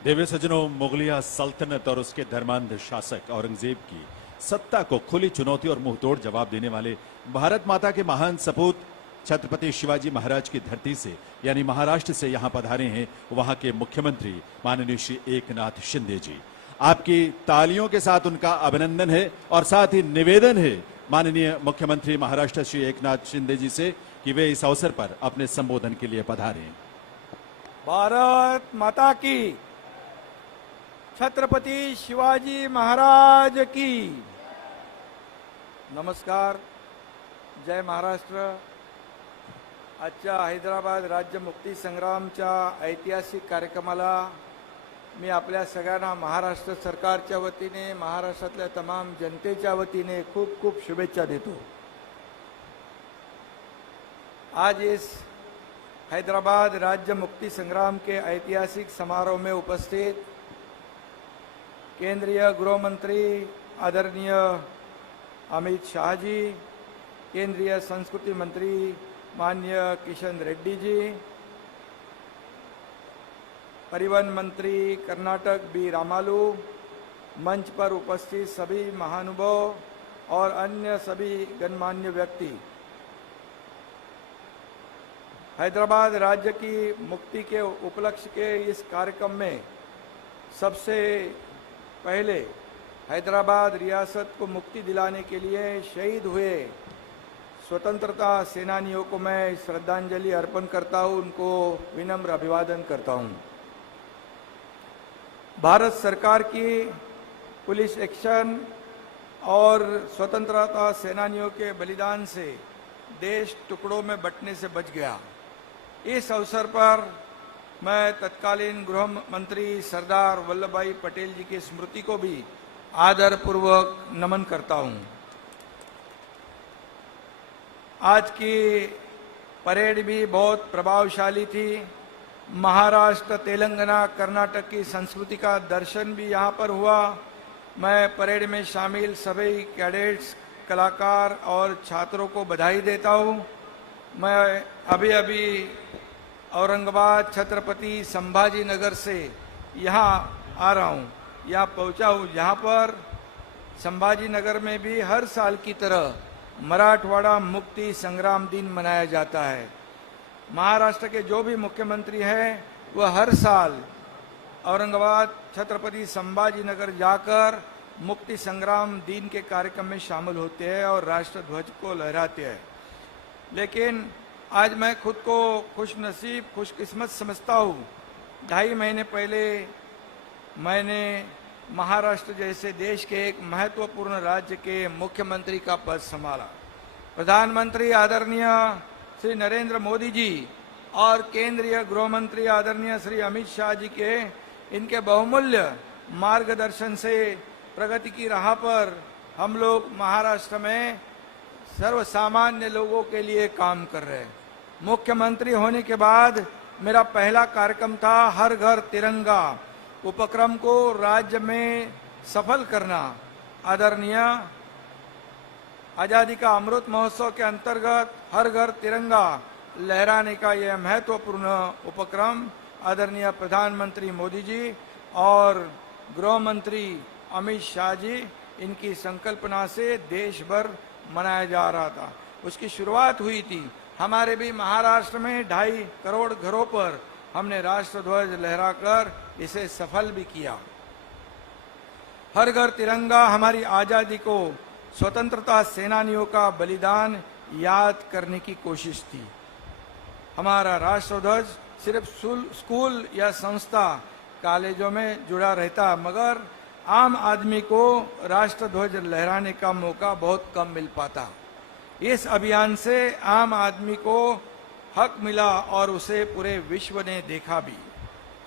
दिव्य सज्जनों, मुगलिया सल्तनत और उसके धर्मांध शासक औरंगजेब की सत्ता को खुली चुनौती और मुंहतोड़ जवाब देने वाले भारत माता के महान सपूत छत्रपति शिवाजी महाराज की धरती से यानी महाराष्ट्र से यहाँ पधारे हैं वहां के मुख्यमंत्री माननीय श्री एकनाथ शिंदे जी. आपकी तालियों के साथ उनका अभिनंदन है और साथ ही निवेदन है माननीय मुख्यमंत्री महाराष्ट्र श्री एकनाथ शिंदे जी से कि वे इस अवसर पर अपने संबोधन के लिए पधारे. भारत माता की, छत्रपति शिवाजी महाराज की. नमस्कार, जय महाराष्ट्र. आजच्या हैदराबाद राज्य मुक्ती संग्रामच्या ऐतिहासिक कार्यक्रमाला मी आपल्या सगळ्यांना महाराष्ट्र सरकारच्या वतीने, महाराष्ट्रातल्या तमाम जनतेच्या वतीने खूप खूप शुभेच्छा देतो. आज इस हैदराबाद राज्य मुक्ति संग्राम के ऐतिहासिक समारोह में उपस्थित केंद्रीय गृह मंत्री आदरणीय अमित शाह जी, केंद्रीय संस्कृति मंत्री माननीय किशन रेड्डी जी, परिवहन मंत्री कर्नाटक बी रामालू, मंच पर उपस्थित सभी महानुभाव और अन्य सभी गणमान्य व्यक्ति, हैदराबाद राज्य की मुक्ति के उपलक्ष्य के इस कार्यक्रम में सबसे पहले हैदराबाद रियासत को मुक्ति दिलाने के लिए शहीद हुए स्वतंत्रता सेनानियों को मैं श्रद्धांजलि अर्पण करता हूं, उनको विनम्र अभिवादन करता हूं. भारत सरकार की पुलिस एक्शन और स्वतंत्रता सेनानियों के बलिदान से देश टुकड़ों में बंटने से बच गया. इस अवसर पर मैं तत्कालीन गृह मंत्री सरदार वल्लभ भाई पटेल जी की स्मृति को भी आदरपूर्वक नमन करता हूं. आज की परेड भी बहुत प्रभावशाली थी. महाराष्ट्र, तेलंगाना, कर्नाटक की संस्कृति का दर्शन भी यहाँ पर हुआ। मैं परेड में शामिल सभी कैडेट्स, कलाकार और छात्रों को बधाई देता हूँ। मैं अभी अभी औरंगाबाद छत्रपति संभाजी नगर से यहाँ आ रहा हूँ, यहाँ पहुँचा हूँ, जहाँ पर संभाजी नगर में भी हर साल की तरह मराठवाड़ा मुक्ति संग्राम दिन मनाया जाता है। महाराष्ट्र के जो भी मुख्यमंत्री हैं वह हर साल औरंगाबाद छत्रपति संभाजी नगर जाकर मुक्ति संग्राम दिन के कार्यक्रम में शामिल होते हैं और राष्ट्र ध्वज को लहराते हैं। लेकिन आज मैं खुद को खुशनसीब, खुशकिस्मत समझता हूँ। 2.5 महीने पहले मैंने महाराष्ट्र जैसे देश के एक महत्वपूर्ण राज्य के मुख्यमंत्री का पद संभाला। प्रधानमंत्री आदरणीय श्री नरेंद्र मोदी जी और केंद्रीय गृह मंत्री आदरणीय श्री अमित शाह जी के इनके बहुमूल्य मार्गदर्शन से प्रगति की राह पर हम लोग महाराष्ट्र में सर्वसामान्य लोगों के लिए काम कर रहे हैं। मुख्यमंत्री होने के बाद मेरा पहला कार्यक्रम था हर घर तिरंगा उपक्रम को राज्य में सफल करना। आदरणीय आजादी का अमृत महोत्सव के अंतर्गत हर घर तिरंगा लहराने का यह महत्वपूर्ण उपक्रम आदरणीय प्रधानमंत्री मोदी जी और गृह मंत्री अमित शाह जी इनकी संकल्पना से देश भर मनाया जा रहा था। उसकी शुरुआत हुई थी। हमारे भी महाराष्ट्र में 2.5 करोड़ घरों पर हमने राष्ट्र ध्वज लहराकर इसे सफल भी किया। हर घर तिरंगा हमारी आजादी को स्वतंत्रता सेनानियों का बलिदान याद करने की कोशिश थी। हमारा राष्ट्र ध्वज सिर्फ स्कूल या संस्था कॉलेजों में जुड़ा रहता, मगर आम आदमी को राष्ट्र ध्वज लहराने का मौका बहुत कम मिल पाता। इस अभियान से आम आदमी को हक मिला और उसे पूरे विश्व ने देखा भी।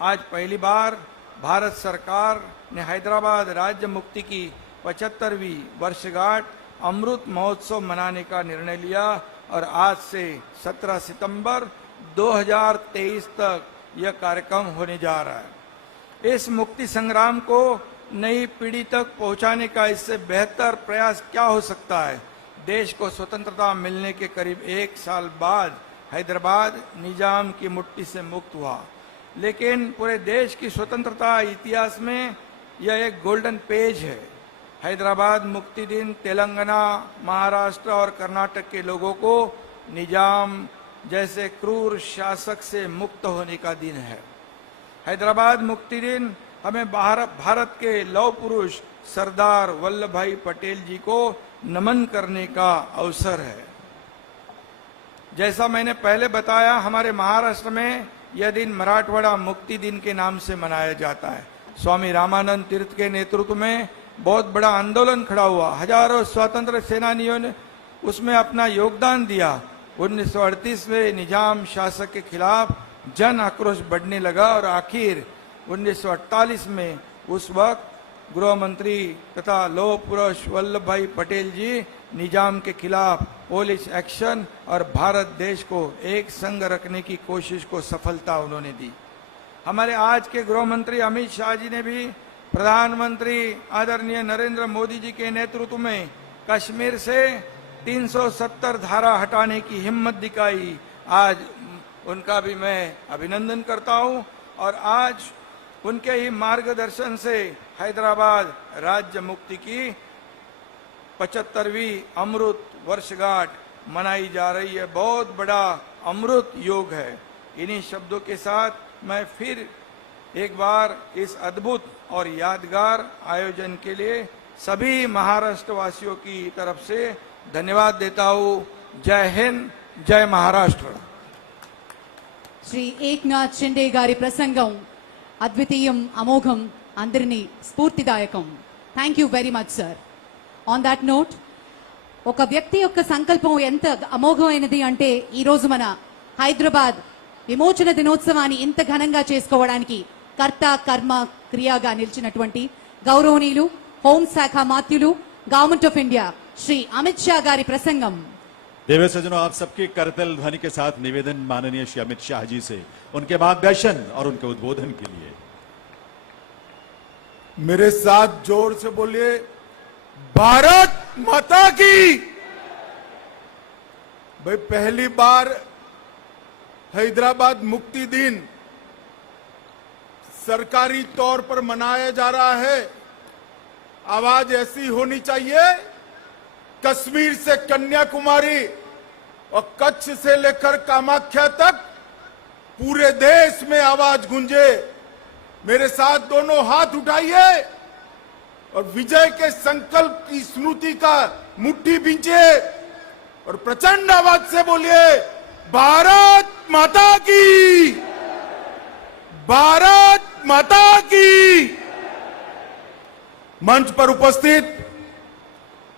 आज पहली बार भारत सरकार ने हैदराबाद राज्य मुक्ति की 75वीं वर्षगांठ अमृत महोत्सव मनाने का निर्णय लिया और आज से 17 सितंबर 2023 तक यह कार्यक्रम होने जा रहा है। इस मुक्ति संग्राम को नई पीढ़ी तक पहुंचाने का इससे बेहतर प्रयास क्या हो सकता है। देश को स्वतंत्रता मिलने के करीब 1 साल बाद हैदराबाद निजाम की मुट्ठी से मुक्त हुआ, लेकिन पूरे देश की स्वतंत्रता इतिहास में यह एक गोल्डन पेज है। हैदराबाद मुक्ति दिन तेलंगाना, महाराष्ट्र और कर्नाटक के लोगों को निजाम जैसे क्रूर शासक से मुक्त होने का दिन है। हैदराबाद मुक्ति दिन हमें भारत के लौह पुरुष सरदार वल्लभ भाई पटेल जी को नमन करने का अवसर है। जैसा मैंने पहले बताया, हमारे महाराष्ट्र में यह दिन मराठवाड़ा मुक्ति दिन के नाम से मनाया जाता है। स्वामी रामानंद तीर्थ के नेतृत्व में बहुत बड़ा आंदोलन खड़ा हुआ। हजारों स्वतंत्र सेनानियों ने उसमें अपना योगदान दिया। 1938 में निजाम शासक के खिलाफ जन आक्रोश बढ़ने लगा और आखिर 1948 में उस वक्त गृह मंत्री तथा लौह पुरुष वल्लभ भाई पटेल जी निजाम के खिलाफ पुलिस एक्शन और भारत देश को एक संग रखने की कोशिश को सफलता उन्होंने दी। हमारे आज के गृह मंत्री अमित शाह जी ने भी प्रधानमंत्री आदरणीय नरेंद्र मोदी जी के नेतृत्व में कश्मीर से 370 धारा हटाने की हिम्मत दिखाई। आज उनका भी मैं अभिनंदन करता हूं और आज उनके ही मार्गदर्शन से हैदराबाद राज्य मुक्ति की 75वीं अमृत वर्षगांठ मनाई जा रही है। बहुत बड़ा अमृत योग है। इन्हीं शब्दों के साथ मैं फिर एक बार इस अद्भुत और यादगार आयोजन के लिए सभी महाराष्ट्र वासियों की तरफ से धन्यवाद देता हूँ। जय हिंद, जय महाराष्ट्र। శ్రీ ఏక్నాథ్ షిండే గారి ప్రసంగం అద్వితీయం, అమోఘం, అందరినీ స్ఫూర్తిదాయకం. Thank you very much sir. On that note, ఒక వ్యక్తి యొక్క సంకల్పం ఎంత అమోఘమైనది అంటే ఈరోజు మన హైదరాబాద్ విమోచన దినోత్సవాన్ని ఇంత ఘనంగా చేసుకోవడానికి కర్త కర్మ క్రియాగా నిలిచినటువంటి గౌరవనీయులు హోంశాఖ మాత్యులు government of India Shri Amit Shah గారి ప్రసంగం देवी सज्जनों, आप सबके करतल ध्वनि के साथ निवेदन माननीय श्री अमित शाह जी से उनके मार्गदर्शन और उनके उद्बोधन के लिए। मेरे साथ जोर से बोलिए, भारत माता की। भाई, पहली बार हैदराबाद मुक्ति दिन सरकारी तौर पर मनाया जा रहा है। आवाज ऐसी होनी चाहिए, कश्मीर से कन्याकुमारी और कच्छ से लेकर कामाख्या तक पूरे देश में आवाज गूंजे। मेरे साथ दोनों हाथ उठाइए और विजय के संकल्प की स्मृति का मुट्ठी बींचे और प्रचंड आवाज से बोलिए, भारत माता की, भारत माता की। मंच पर उपस्थित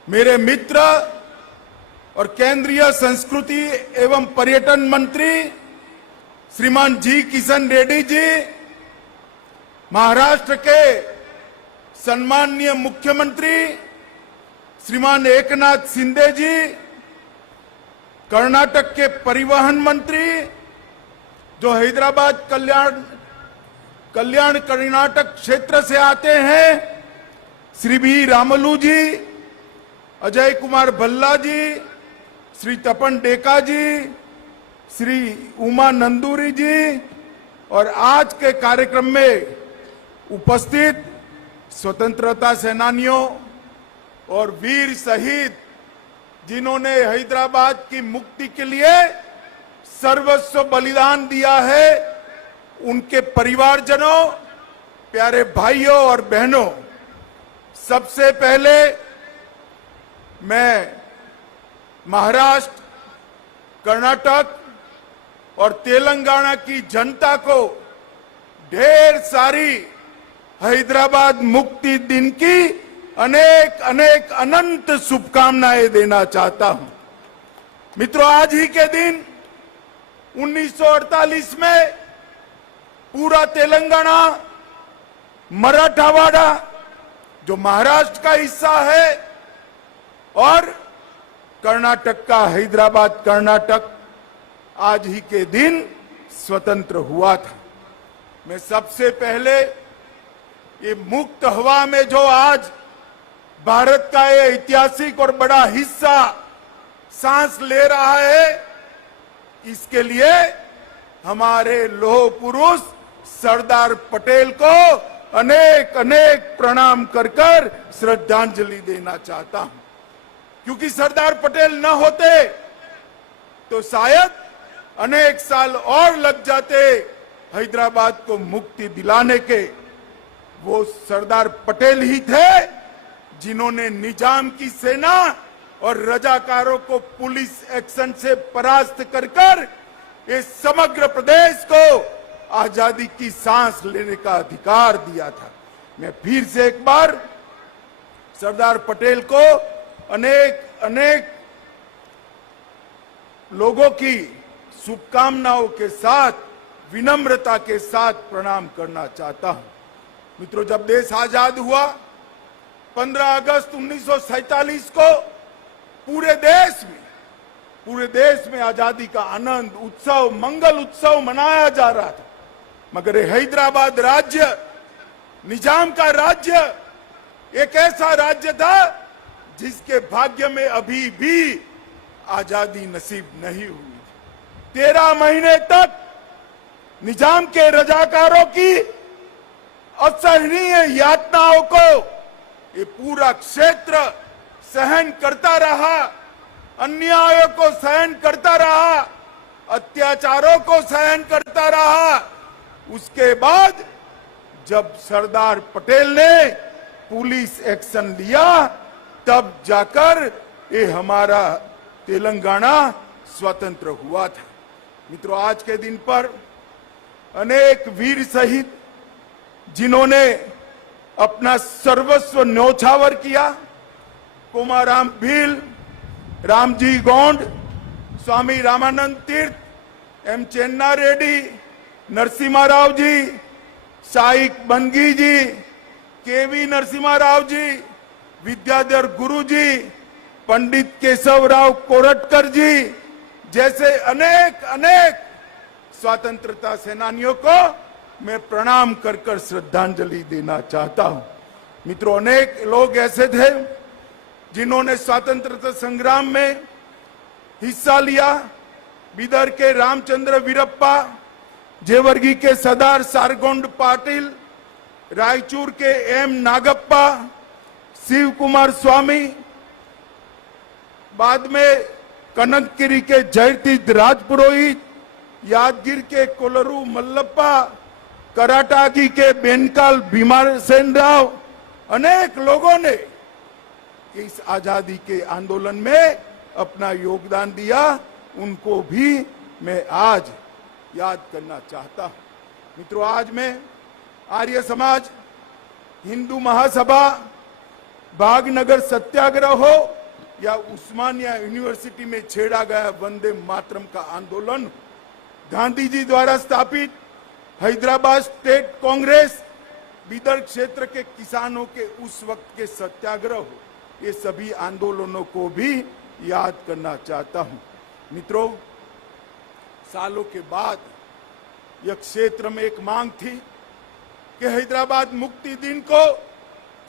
मेरे मित्र और केंद्रीय संस्कृति एवं पर्यटन मंत्री श्रीमान जी किशन रेड्डी जी, महाराष्ट्र के सम्माननीय मुख्यमंत्री श्रीमान एकनाथ शिंदे जी, कर्नाटक के परिवहन मंत्री जो हैदराबाद कल्याण कर्नाटक क्षेत्र से आते हैं, श्री बी रामलू जी, अजय कुमार भल्ला जी, श्री तपन डेका जी, श्री उमा नंदूरी जी और आज के कार्यक्रम में उपस्थित स्वतंत्रता सेनानियों और वीर शहीद जिन्होंने हैदराबाद की मुक्ति के लिए सर्वस्व बलिदान दिया है, उनके परिवारजनों, प्यारे भाइयों और बहनों, सबसे पहले मैं महाराष्ट्र, कर्नाटक और तेलंगाना की जनता को ढेर सारी हैदराबाद मुक्ति दिन की अनेक अनेक अनंत शुभकामनाएं देना चाहता हूं। मित्रों, आज ही के दिन 1948 में पूरा तेलंगाना, मराठावाड़ा जो महाराष्ट्र का हिस्सा है और कर्नाटक का हैदराबाद कर्नाटक आज ही के दिन स्वतंत्र हुआ था। मैं सबसे पहले ये मुक्त हवा में जो आज भारत का ये ऐतिहासिक और बड़ा हिस्सा सांस ले रहा है, इसके लिए हमारे लौह पुरुष सरदार पटेल को अनेक अनेक प्रणाम कर कर श्रद्धांजलि देना चाहता हूं, क्योंकि सरदार पटेल न होते तो शायद अनेक साल और लग जाते हैदराबाद को मुक्ति दिलाने के। वो सरदार पटेल ही थे जिन्होंने निजाम की सेना और रजाकारों को पुलिस एक्शन से परास्त कर कर इस समग्र प्रदेश को आजादी की सांस लेने का अधिकार दिया था। मैं फिर से एक बार सरदार पटेल को अनेक अनेक लोगों की शुभकामनाओं के साथ, विनम्रता के साथ प्रणाम करना चाहता हूं। मित्रों, जब देश आजाद हुआ 15 अगस्त 1947 को पूरे देश में आजादी का आनंद उत्सव, मंगल उत्सव मनाया जा रहा था, मगर हैदराबाद राज्य, निजाम का राज्य, एक ऐसा राज्य था जिसके भाग्य में अभी भी आजादी नसीब नहीं हुई। 13 महीने तक निजाम के रजाकारों की असहनीय यातनाओं को ये पूरा क्षेत्र सहन करता रहा, अन्यायों को सहन करता रहा, अत्याचारों को सहन करता रहा। उसके बाद जब सरदार पटेल ने पुलिस एक्शन लिया, तब जाकर ये हमारा तेलंगाना स्वतंत्र हुआ था। मित्रों, आज के दिन पर अनेक वीर शहीद जिन्होंने अपना सर्वस्व न्योछावर किया, कोमाराम भील, रामजी गोंड, स्वामी रामानंद तीर्थ, एम चेन्ना रेड्डी, नरसिम्हा राव जी, शाइक बंगी जी, केवी नरसिम्हा राव जी, विद्याधर गुरु जी, पंडित केशवराव कोरटकर जी जैसे अनेक अनेक स्वतंत्रता सेनानियों को मैं प्रणाम कर कर श्रद्धांजलि देना चाहता हूं। मित्रों, अनेक लोग ऐसे थे जिन्होंने स्वतंत्रता संग्राम में हिस्सा लिया। बीदर के रामचंद्र वीरप्पा, जेवर्गी के सरदार सारगोंड पाटिल, रायचूर के एम नागप्पा, शिव कुमार स्वामी, बाद में कनकगिरी के जयतीर्थ राजपुरोहित, यादगिर के कोलरू मल्लप्पा, कराटागी के बेनकाल भीमा सेन राव, अनेक लोगों ने इस आजादी के आंदोलन में अपना योगदान दिया। उनको भी मैं आज याद करना चाहता हूं। मित्रों, आज मैं आर्य समाज, हिंदू महासभा, भागनगर सत्याग्रह हो या उस्मानिया यूनिवर्सिटी में छेड़ा गया वंदे मातरम का आंदोलन, गांधी जी द्वारा स्थापित हैदराबाद स्टेट कांग्रेस, बीदर क्षेत्र के किसानों के उस वक्त के सत्याग्रह हो, ये सभी आंदोलनों को भी याद करना चाहता हूं। मित्रों, सालों के बाद यह क्षेत्र में एक मांग थी कि हैदराबाद मुक्ति दिन को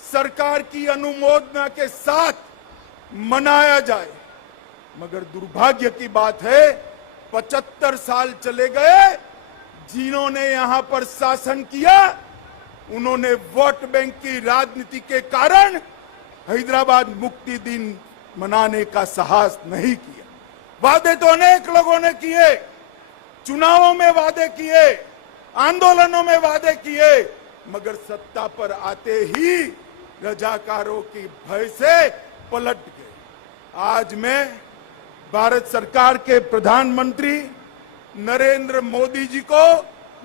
सरकार की अनुमोदना के साथ मनाया जाए, मगर दुर्भाग्य की बात है 75 साल चले गए। जिन्होंने यहां पर शासन किया उन्होंने वोट बैंक की राजनीति के कारण हैदराबाद मुक्ति दिन मनाने का साहस नहीं किया। वादे तो अनेक लोगों ने किए, चुनावों में वादे किए, आंदोलनों में वादे किए, मगर सत्ता पर आते ही रजाकारों की भय से पलट गए। आज मैं भारत सरकार के प्रधानमंत्री नरेंद्र मोदी जी को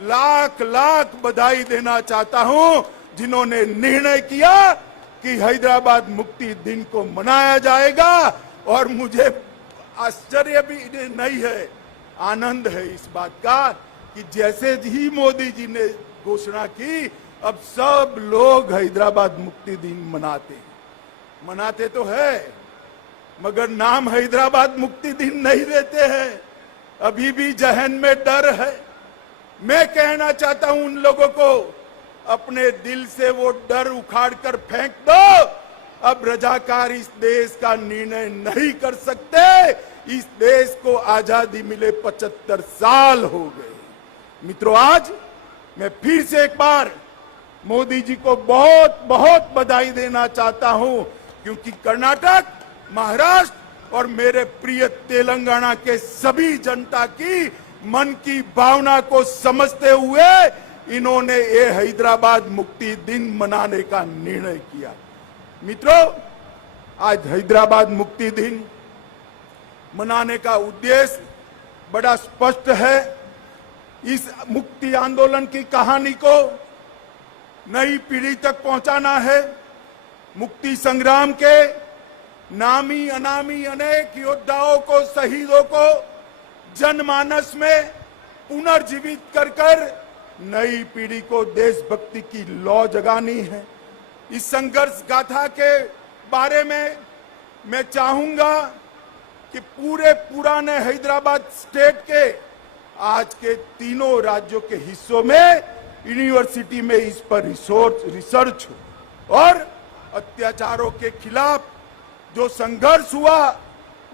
लाख लाख बधाई देना चाहता हूं, जिन्होंने निर्णय किया कि हैदराबाद मुक्ति दिन को मनाया जाएगा। और मुझे आश्चर्य भी नहीं है, आनंद है इस बात का कि जैसे ही मोदी जी ने घोषणा की, अब सब लोग हैदराबाद मुक्ति दिन मनाते तो है, मगर नाम हैदराबाद मुक्ति दिन नहीं देते हैं। अभी भी जहन में डर है। मैं कहना चाहता हूं उन लोगों को, अपने दिल से वो डर उखाड़ कर फेंक दो। अब रजाकार इस देश का निर्णय नहीं कर सकते। इस देश को आजादी मिले 75 साल हो गए। मित्रों, आज मैं फिर से एक बार मोदी जी को बहुत बहुत बधाई देना चाहता हूं, क्योंकि कर्नाटक, महाराष्ट्र और मेरे प्रिय तेलंगाना के सभी जनता की मन की भावना को समझते हुए इन्होंने ये हैदराबाद मुक्ति दिन मनाने का निर्णय किया। मित्रों, आज हैदराबाद मुक्ति दिन मनाने का उद्देश्य बड़ा स्पष्ट है। इस मुक्ति आंदोलन की कहानी को नई पीढ़ी तक पहुंचाना है। मुक्ति संग्राम के नामी अनामी अनेक योद्धाओं को, शहीदों को जनमानस में पुनर्जीवित कर नई पीढ़ी को देशभक्ति की लौ जगानी है। इस संघर्ष गाथा के बारे में मैं चाहूंगा कि पूरे पुराने हैदराबाद स्टेट के आज के तीनों राज्यों के हिस्सों में यूनिवर्सिटी में इस पर रिसर्च हो और अत्याचारों के खिलाफ जो संघर्ष हुआ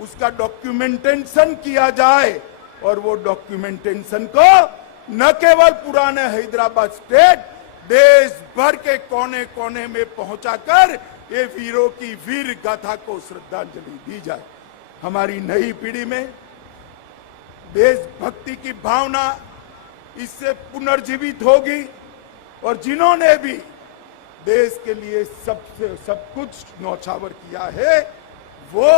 उसका डॉक्यूमेंटेशन किया जाए और वो डॉक्यूमेंटेशन को न केवल पुराने हैदराबाद स्टेट, देश भर के कोने कोने में पहुंचाकर ये वीरों की वीर गाथा को श्रद्धांजलि दी जाए। हमारी नई पीढ़ी में देशभक्ति की भावना इससे पुनर्जीवित होगी और जिन्होंने भी देश के लिए सब कुछ न्यौछावर किया है वो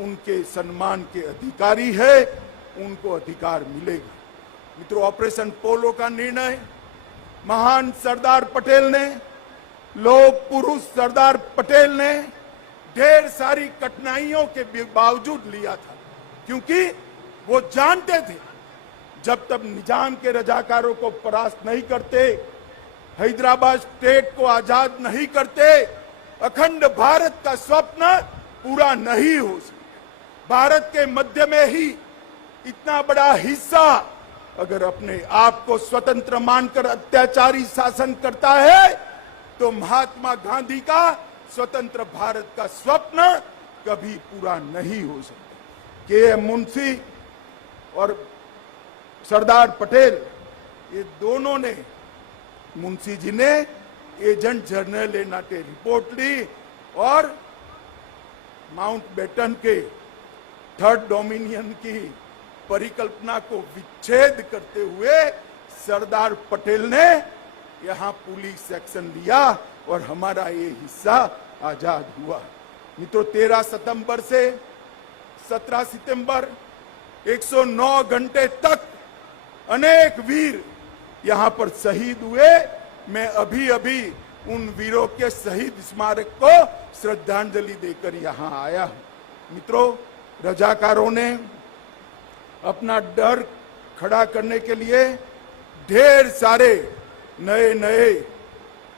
उनके सम्मान के अधिकारी है, उनको अधिकार मिलेगा। मित्रों, ऑपरेशन पोलो का निर्णय महान सरदार पटेल ने, लोक पुरुष सरदार पटेल ने ढेर सारी कठिनाइयों के बावजूद लिया था, क्योंकि वो जानते थे जब तक निजाम के रजाकारों को परास्त नहीं करते, हैदराबाद स्टेट को आजाद नहीं करते, अखंड भारत का स्वप्न पूरा नहीं हो सकता। भारत के मध्य में ही इतना बड़ा हिस्सा अगर अपने आप को स्वतंत्र मानकर अत्याचारी शासन करता है तो महात्मा गांधी का स्वतंत्र भारत का स्वप्न कभी पूरा नहीं हो सकता। के मुंशी और सरदार पटेल ये दोनों ने, मुंशी जी ने एजेंट जनरल ए नाटे रिपोर्ट ली और माउंटबेटन के थर्ड डोमिनियन की परिकल्पना को विच्छेद करते हुए सरदार पटेल ने यहां पुलिस सेक्शन लिया और हमारा ये हिस्सा आजाद हुआ। मित्रों, 13 सितंबर से 17 सितंबर 109 घंटे तक अनेक वीर यहां पर शहीद हुए। मैं अभी अभी उन वीरों के शहीद स्मारक को श्रद्धांजलि देकर यहां आया हूं। मित्रों, रजाकारों ने अपना डर खड़ा करने के लिए ढेर सारे नए नए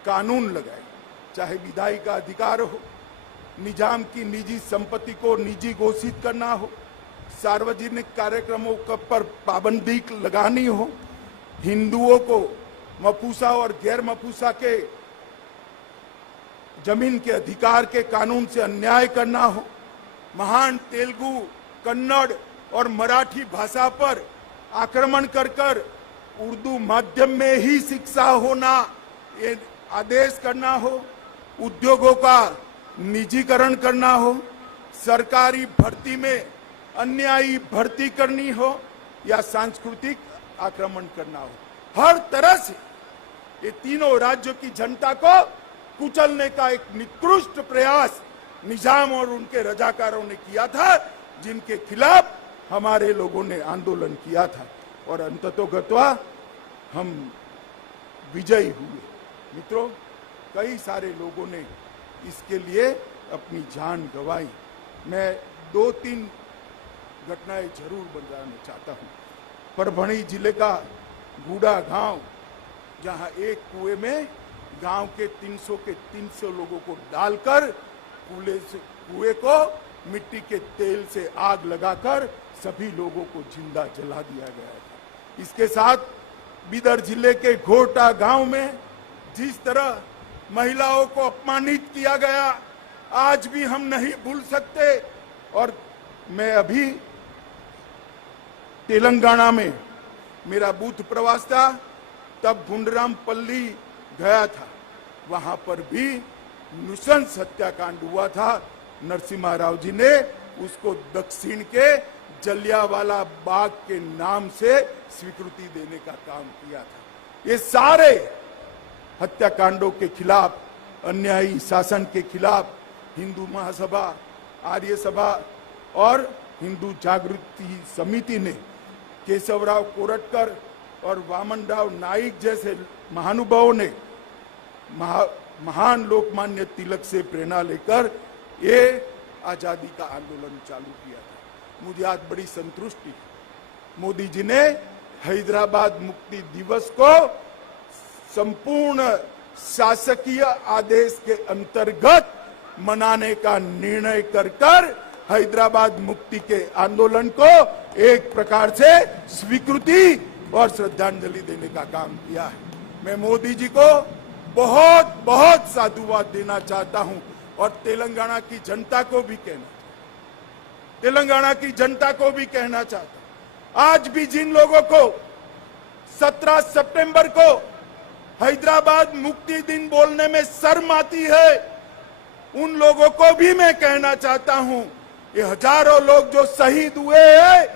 कानून लगाए, चाहे विधायी का अधिकार हो, निजाम की निजी संपत्ति को निजी घोषित करना हो, सार्वजनिक कार्यक्रमों पर पाबंदी लगानी हो, हिंदुओं को मफूसा और गैर मफूसा के जमीन के अधिकार के कानून से अन्याय करना हो, महान तेलुगु, कन्नड़ और मराठी भाषा पर आक्रमण कर उर्दू माध्यम में ही शिक्षा होना ये आदेश करना हो, उद्योगों का निजीकरण करना हो, सरकारी भर्ती में अन्यायी भर्ती करनी हो या सांस्कृतिक आक्रमण करना हो, हर तरह से ये तीनों राज्यों की जनता को कुचलने का एक निकृष्ट प्रयास निजाम और उनके रजाकारों ने किया था, जिनके खिलाफ हमारे लोगों ने आंदोलन किया था और अंततोगत्वा हम विजयी हुए। मित्रों, कई सारे लोगों ने इसके लिए अपनी जान गंवाई। मैं 2-3 घटनाएं जरूर बताना चाहता हूं। परभणी जिले का गुड़ा गांव, जहां एक कुएं में गांव के 300 लोगों को डालकर कुएं को मिट्टी के तेल से आग लगाकर सभी लोगों को जिंदा जला दिया गया था। इसके साथ बीदर जिले के घोटा गांव में जिस तरह महिलाओं को अपमानित किया गया, आज भी हम नहीं भूल सकते। और मैं अभी तेलंगाना में मेरा बूथ प्रवास था, तब गुंडरामपल्ली गया था, वहां पर भी नृशंस हत्याकांड हुआ था। नरसिम्हा राव जी ने उसको दक्षिण के जलियांवाला बाग के नाम से स्वीकृति देने का काम किया था। ये सारे हत्याकांडों के खिलाफ, अन्यायी शासन के खिलाफ हिंदू महासभा, आर्य सभा और हिंदू जागृति समिति ने केशवराव कोरटकर और वामनराव नाइक जैसे महानुभावों ने महान लोकमान्य तिलक से प्रेरणा लेकर ये आजादी का आंदोलन चालू किया था। मुझे आज बड़ी संतुष्टि, मोदी जी ने हैदराबाद मुक्ति दिवस को संपूर्ण शासकीय आदेश के अंतर्गत मनाने का निर्णय कर हैदराबाद मुक्ति के आंदोलन को एक प्रकार से स्वीकृति और श्रद्धांजलि देने का काम किया है। मैं मोदी जी को बहुत बहुत साधुवाद देना चाहता हूं और तेलंगाना की जनता को भी कहना चाहता हूं। आज भी जिन लोगों को 17 सितंबर को हैदराबाद मुक्ति दिन बोलने में शर्म आती है, उन लोगों को भी मैं कहना चाहता हूं, ये हजारों लोग जो शहीद हुए हैं,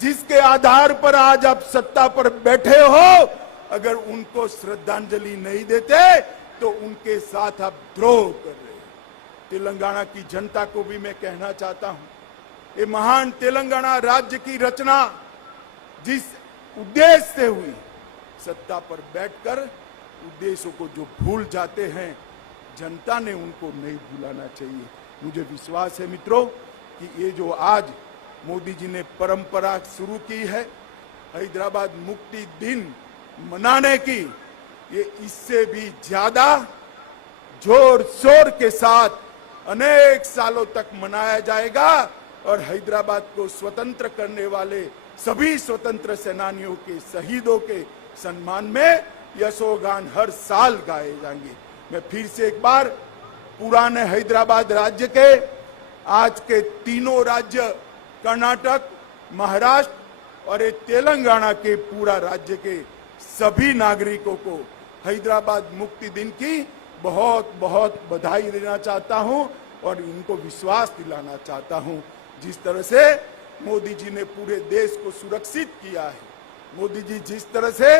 जिसके आधार पर आज आप सत्ता पर बैठे हो, अगर उनको श्रद्धांजलि नहीं देते तो उनके साथ आप द्रोह कर रहे हैं। तेलंगाना की जनता को भी मैं कहना चाहता हूं, ये महान तेलंगाना राज्य की रचना जिस उद्देश्य से हुई, सत्ता पर बैठकर उद्देश्यों को जो भूल जाते हैं, जनता ने उनको नहीं भूलाना चाहिए। मुझे विश्वास है मित्रों कि ये जो आज मोदी जी ने परंपरा शुरू की है हैदराबाद मुक्ति दिन मनाने की, ये इससे भी ज्यादा जोर शोर के साथ अनेक सालों तक मनाया जाएगा और हैदराबाद को स्वतंत्र करने वाले सभी स्वतंत्र सेनानियों के शहीदों के सम्मान में यशोगान हर साल गाए जाएंगे। मैं फिर से एक बार पुराने हैदराबाद राज्य के आज के तीनों राज्य कर्नाटक, महाराष्ट्र और तेलंगाना के पूरा राज्य के सभी नागरिकों को हैदराबाद मुक्ति दिन की बहुत बहुत बधाई देना चाहता हूं और इनको विश्वास दिलाना चाहता हूं। जिस तरह से मोदी जी ने पूरे देश को सुरक्षित किया है, मोदी जी जिस तरह से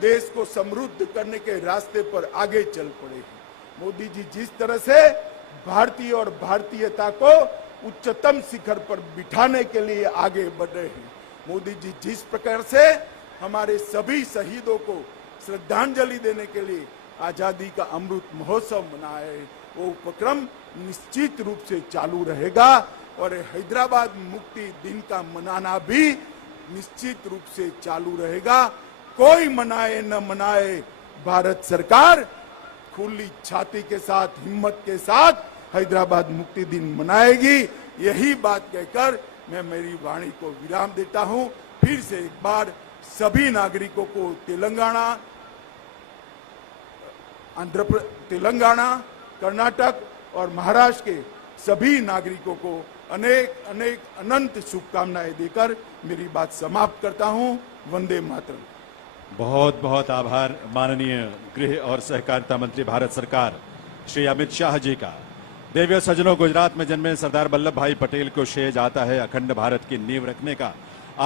देश को समृद्ध करने के रास्ते पर आगे चल पड़े हैं, मोदी जी जिस तरह से भारतीय और भारतीयता को उच्चतम शिखर पर बिठाने के लिए आगे बढ़ रहे हैं, मोदी जी जिस प्रकार से हमारे सभी शहीदों को श्रद्धांजलि देने के लिए आजादी का अमृत महोत्सव मनाए, वो उपक्रम निश्चित रूप से चालू रहेगा और हैदराबाद मुक्ति दिन का मनाना भी निश्चित रूप से चालू रहेगा। कोई मनाए न मनाए, भारत सरकार खुली छाती के साथ, हिम्मत के साथ हैदराबाद मुक्ति दिन मनाएगी। यही बात कहकर मैं मेरी वाणी को विराम देता हूं। फिर से एक बार सभी नागरिकों को तेलंगाना, कर्नाटक और महाराष्ट्र के सभी नागरिकों को अनेक अनेक अनंत शुभकामनाएं देकर मेरी बात समाप्त करता हूं। वंदे मातरम। बहुत बहुत आभार माननीय गृह और सहकारिता मंत्री भारत सरकार श्री अमित शाह जी का। देवियों सज्जनों, गुजरात में जन्मे सरदार वल्लभ भाई पटेल को श्रेय जाता है अखंड भारत की नींव रखने का।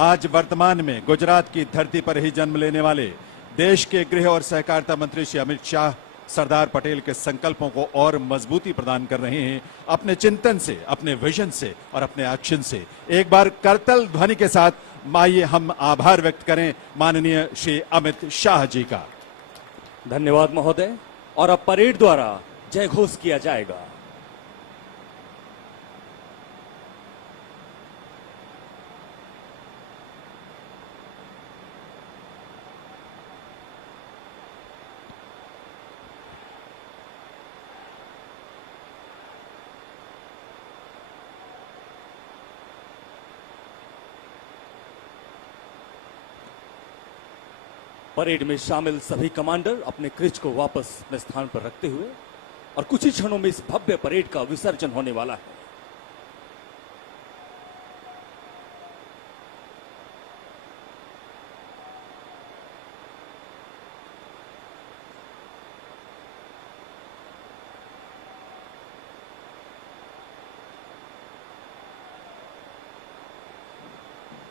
आज वर्तमान में गुजरात की धरती पर ही जन्म लेने वाले देश के गृह और सहकारिता मंत्री श्री अमित शाह सरदार पटेल के संकल्पों को और मजबूती प्रदान कर रहे हैं अपने चिंतन से, अपने विजन से और अपने एक्शन से। एक बार करतल ध्वनि के साथ आइए हम आभार व्यक्त करें माननीय श्री अमित शाह जी का। धन्यवाद महोदय। और अब परेड द्वारा जय घोष किया जाएगा। परेड में शामिल सभी कमांडर अपने क्रिच को वापस अपने स्थान पर रखते हुए और कुछ ही क्षणों में इस भव्य परेड का विसर्जन होने वाला है।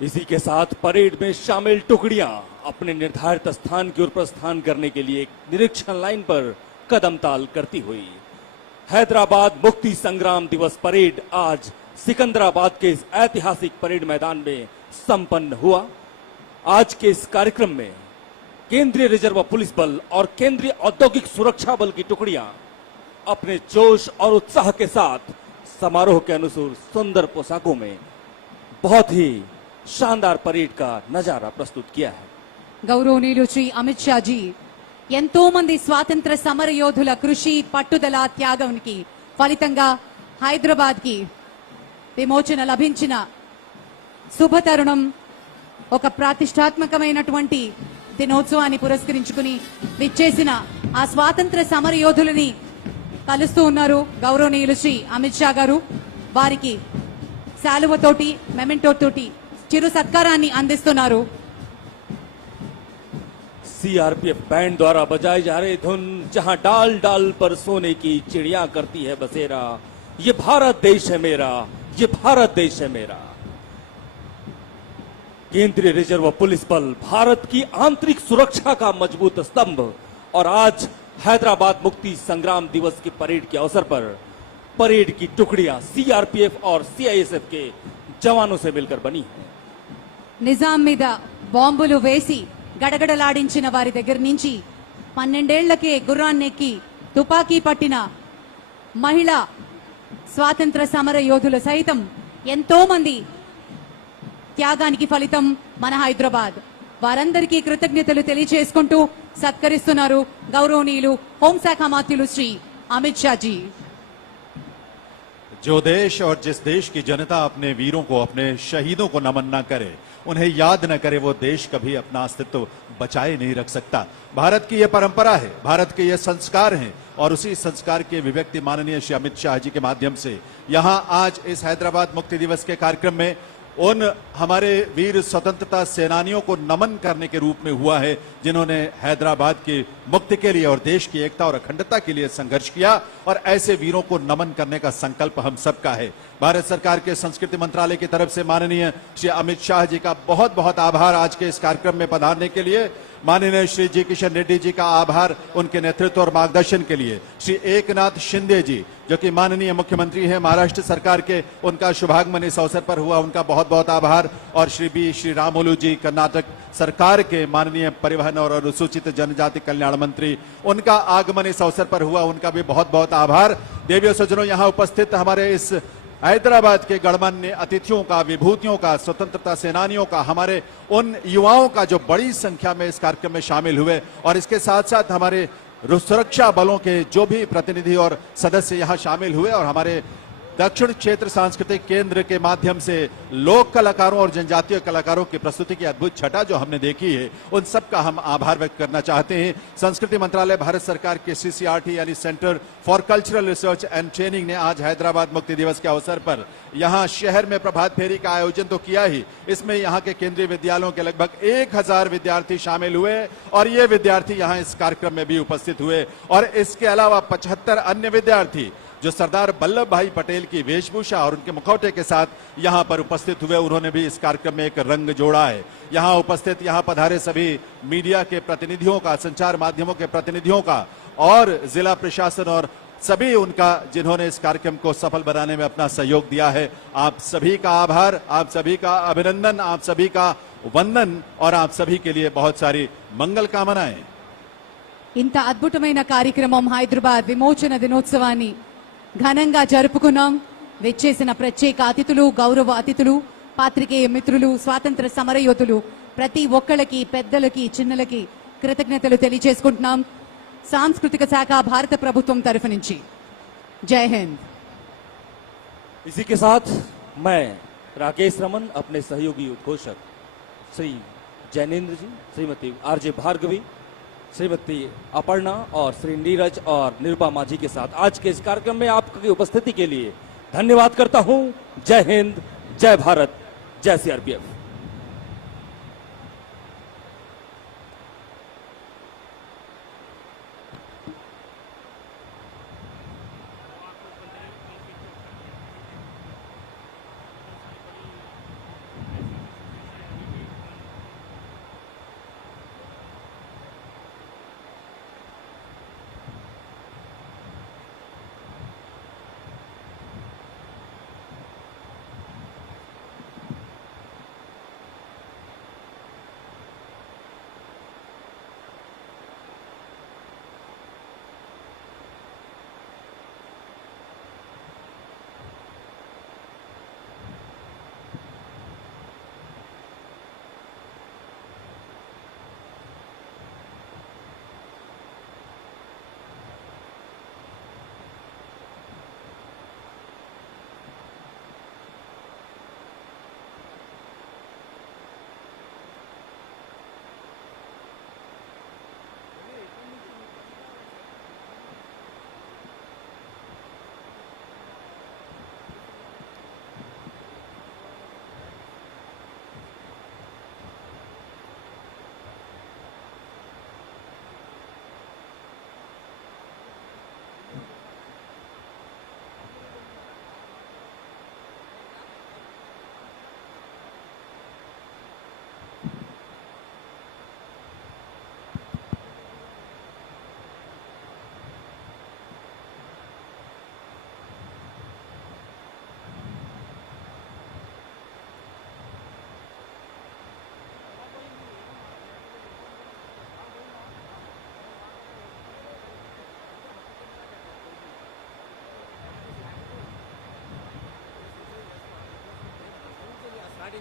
इसी के साथ परेड में शामिल टुकड़ियां अपने निर्धारित स्थान की ओर प्रस्थान करने के लिए निरीक्षण लाइन पर कदम ताल करती हुई। हैदराबाद मुक्ति संग्राम दिवस परेड आज सिकंदराबाद के इस ऐतिहासिक परेड मैदान में संपन्न हुआ। आज के इस कार्यक्रम में केंद्रीय रिजर्व पुलिस बल और केंद्रीय औद्योगिक सुरक्षा बल की टुकड़ियां अपने जोश और उत्साह के साथ समारोह के अनुसार सुंदर पोशाकों में बहुत ही शानदार परेड का नजारा प्रस्तुत किया है। గౌరవనీయులు శ్రీ అమిత్ షా జీ ఎంతో మంది స్వాతంత్ర సమర యోధుల కృషి పట్టుదల త్యాగానికి ఫలితంగా హైదరాబాద్ కి విమోచన లభించిన శుభతరుణం ఒక ప్రతిష్టాత్మకమైనటువంటి దినోత్సవాన్ని పురస్కరించుకుని విచ్చేసిన ఆ స్వాతంత్ర సమర యోధులని కలుస్తూ ఉన్నారు గౌరవనీయులు శ్రీ అమిత్ షా గారు। వారికి శాలువతోటి మెమెంటో తోటి చిరు సత్కారాన్ని అందిస్తున్నారు। सीआरपीएफ बैंड द्वारा बजाई जा रही धुन जहां डाल डाल पर सोने की चिड़िया करती है बसेरा, ये भारत देश है मेरा, ये भारत देश है मेरा। केंद्रीय रिजर्व पुलिस बल भारत की आंतरिक सुरक्षा का मजबूत स्तंभ और आज हैदराबाद मुक्ति संग्राम दिवस की परेड के अवसर पर परेड की टुकड़ियां सीआरपीएफ और सीआईएसएफ के जवानों से मिलकर बनी है। నిజాం మీద బాంబులు వేసి గడగడలాడించిన వారి దగ్గర నుంచి 12 ఏళ్లకే గుర్రాన్నెక్కి తుపాకీ పట్టిన మహిళా స్వాతంత్ర సమర యోధుల సైతం ఎంతో మంది త్యాగానికి ఫలితం మన హైదరాబాద్। వారందరికీ కృతజ్ఞతలు తెలియజేసుకుంటూ సత్కరిస్తున్నారు గౌరవనీయులు హోంశాఖ మంత్రులు శ్రీ అమిత్ షా జీ। जो देश और जिस देश की जनता अपने वीरों को, अपने शहीदों को नमन न करे, उन्हें याद न करे, वो देश कभी अपना अस्तित्व बचाए नहीं रख सकता। भारत की यह परंपरा है, भारत के ये संस्कार हैं, और उसी संस्कार के अभिव्यक्ति माननीय श्री अमित शाह जी के माध्यम से यहां आज इस हैदराबाद मुक्ति दिवस के कार्यक्रम में उन हमारे वीर स्वतंत्रता सेनानियों को नमन करने के रूप में हुआ है, जिन्होंने हैदराबाद की मुक्ति के लिए और देश की एकता और अखंडता के लिए संघर्ष किया, और ऐसे वीरों को नमन करने का संकल्प हम सबका है। भारत सरकार के संस्कृति मंत्रालय की तरफ से माननीय श्री अमित शाह जी का बहुत बहुत आभार आज के इस कार्यक्रम में पधारने के लिए। माननीय श्री जी किशन रेड्डी जी का आभार उनके नेतृत्व और मार्गदर्शन के लिए। श्री एकनाथ शिंदे जी जो कि माननीय मुख्यमंत्री हैं महाराष्ट्र सरकार के, उनका शुभागमन इस अवसर पर हुआ, उनका बहुत बहुत आभार। और श्री रामुलु जी कर्नाटक सरकार के माननीय परिवहन और अनुसूचित जनजाति कल्याण मंत्री, उनका आगमन इस अवसर पर हुआ, उनका भी बहुत बहुत आभार। देवियों सज्जनों, यहाँ उपस्थित हमारे इस हैदराबाद के गणमान्य अतिथियों का, विभूतियों का, स्वतंत्रता सेनानियों का, हमारे उन युवाओं का जो बड़ी संख्या में इस कार्यक्रम में शामिल हुए, और इसके साथ साथ हमारे सुरक्षा बलों के जो भी प्रतिनिधि और सदस्य यहाँ शामिल हुए, और हमारे दक्षिण क्षेत्र सांस्कृतिक केंद्र के माध्यम से लोक कलाकारों और जनजातीय कलाकारों की प्रस्तुति की अद्भुत छटा जो हमने देखी है, उन सब का हम आभार व्यक्त करना चाहते हैं। संस्कृति मंत्रालय भारत सरकार के CCRT यानी centre for cultural research and training ने आज हैदराबाद मुक्ति दिवस के अवसर पर यहाँ शहर में प्रभात फेरी का आयोजन तो किया ही, इसमें यहाँ के केंद्रीय विद्यालयों के लगभग 1000 विद्यार्थी शामिल हुए, और ये विद्यार्थी यहाँ इस कार्यक्रम में भी उपस्थित हुए। और इसके अलावा 75 अन्य विद्यार्थी जो सरदार वल्लभ भाई पटेल की वेशभूषा और उनके मुखौटे के साथ यहाँ पर उपस्थित हुए, उन्होंने भी इस कार्यक्रम में एक रंग जोड़ा है। यहाँ उपस्थित, यहाँ पधारे सभी मीडिया के प्रतिनिधियों का, संचार माध्यमों के प्रतिनिधियों का, और जिला प्रशासन और सभी उनका जिन्होंने इस कार्यक्रम को सफल बनाने में अपना सहयोग दिया है, आप सभी का आभार, आप सभी का अभिनंदन, आप सभी का वंदन, और आप सभी के लिए बहुत सारी मंगल कामनाएं। ఇంత అద్భుతమైన కార్యక్రమం హైదరాబాద్ విమోచన దినోత్సవాన్ని ఘనంగా జరుపుకున్నాం. వెచ్చేసిన ప్రత్యేక అతిథులు, గౌరవ అతిథులు, పాత్రికేయ మిత్రులు, స్వాతంత్ర సమరయోధులు ప్రతి ఒక్కళ్ళకి, పెద్దలకి, చిన్నలకి కృతజ్ఞతలు తెలియజేసుకుంటున్నాం सांस्कृतिक శాఖ భారత ప్రభుత్వం తరఫు నుంచి. जय हिंद। इसी के साथ मैं राकेश रमन, अपने सहयोगी उद्घोषक श्री जैनेन्द्र जी, श्रीमती RJ भार्गवी, श्रीमती अपर्णा और श्री नीरज और निरुपमा जी के साथ आज के इस कार्यक्रम में आपकी उपस्थिति के लिए धन्यवाद करता हूं। जय हिंद, जय भारत, जय CRPF।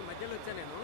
మధ్యలో వచ్చా నేను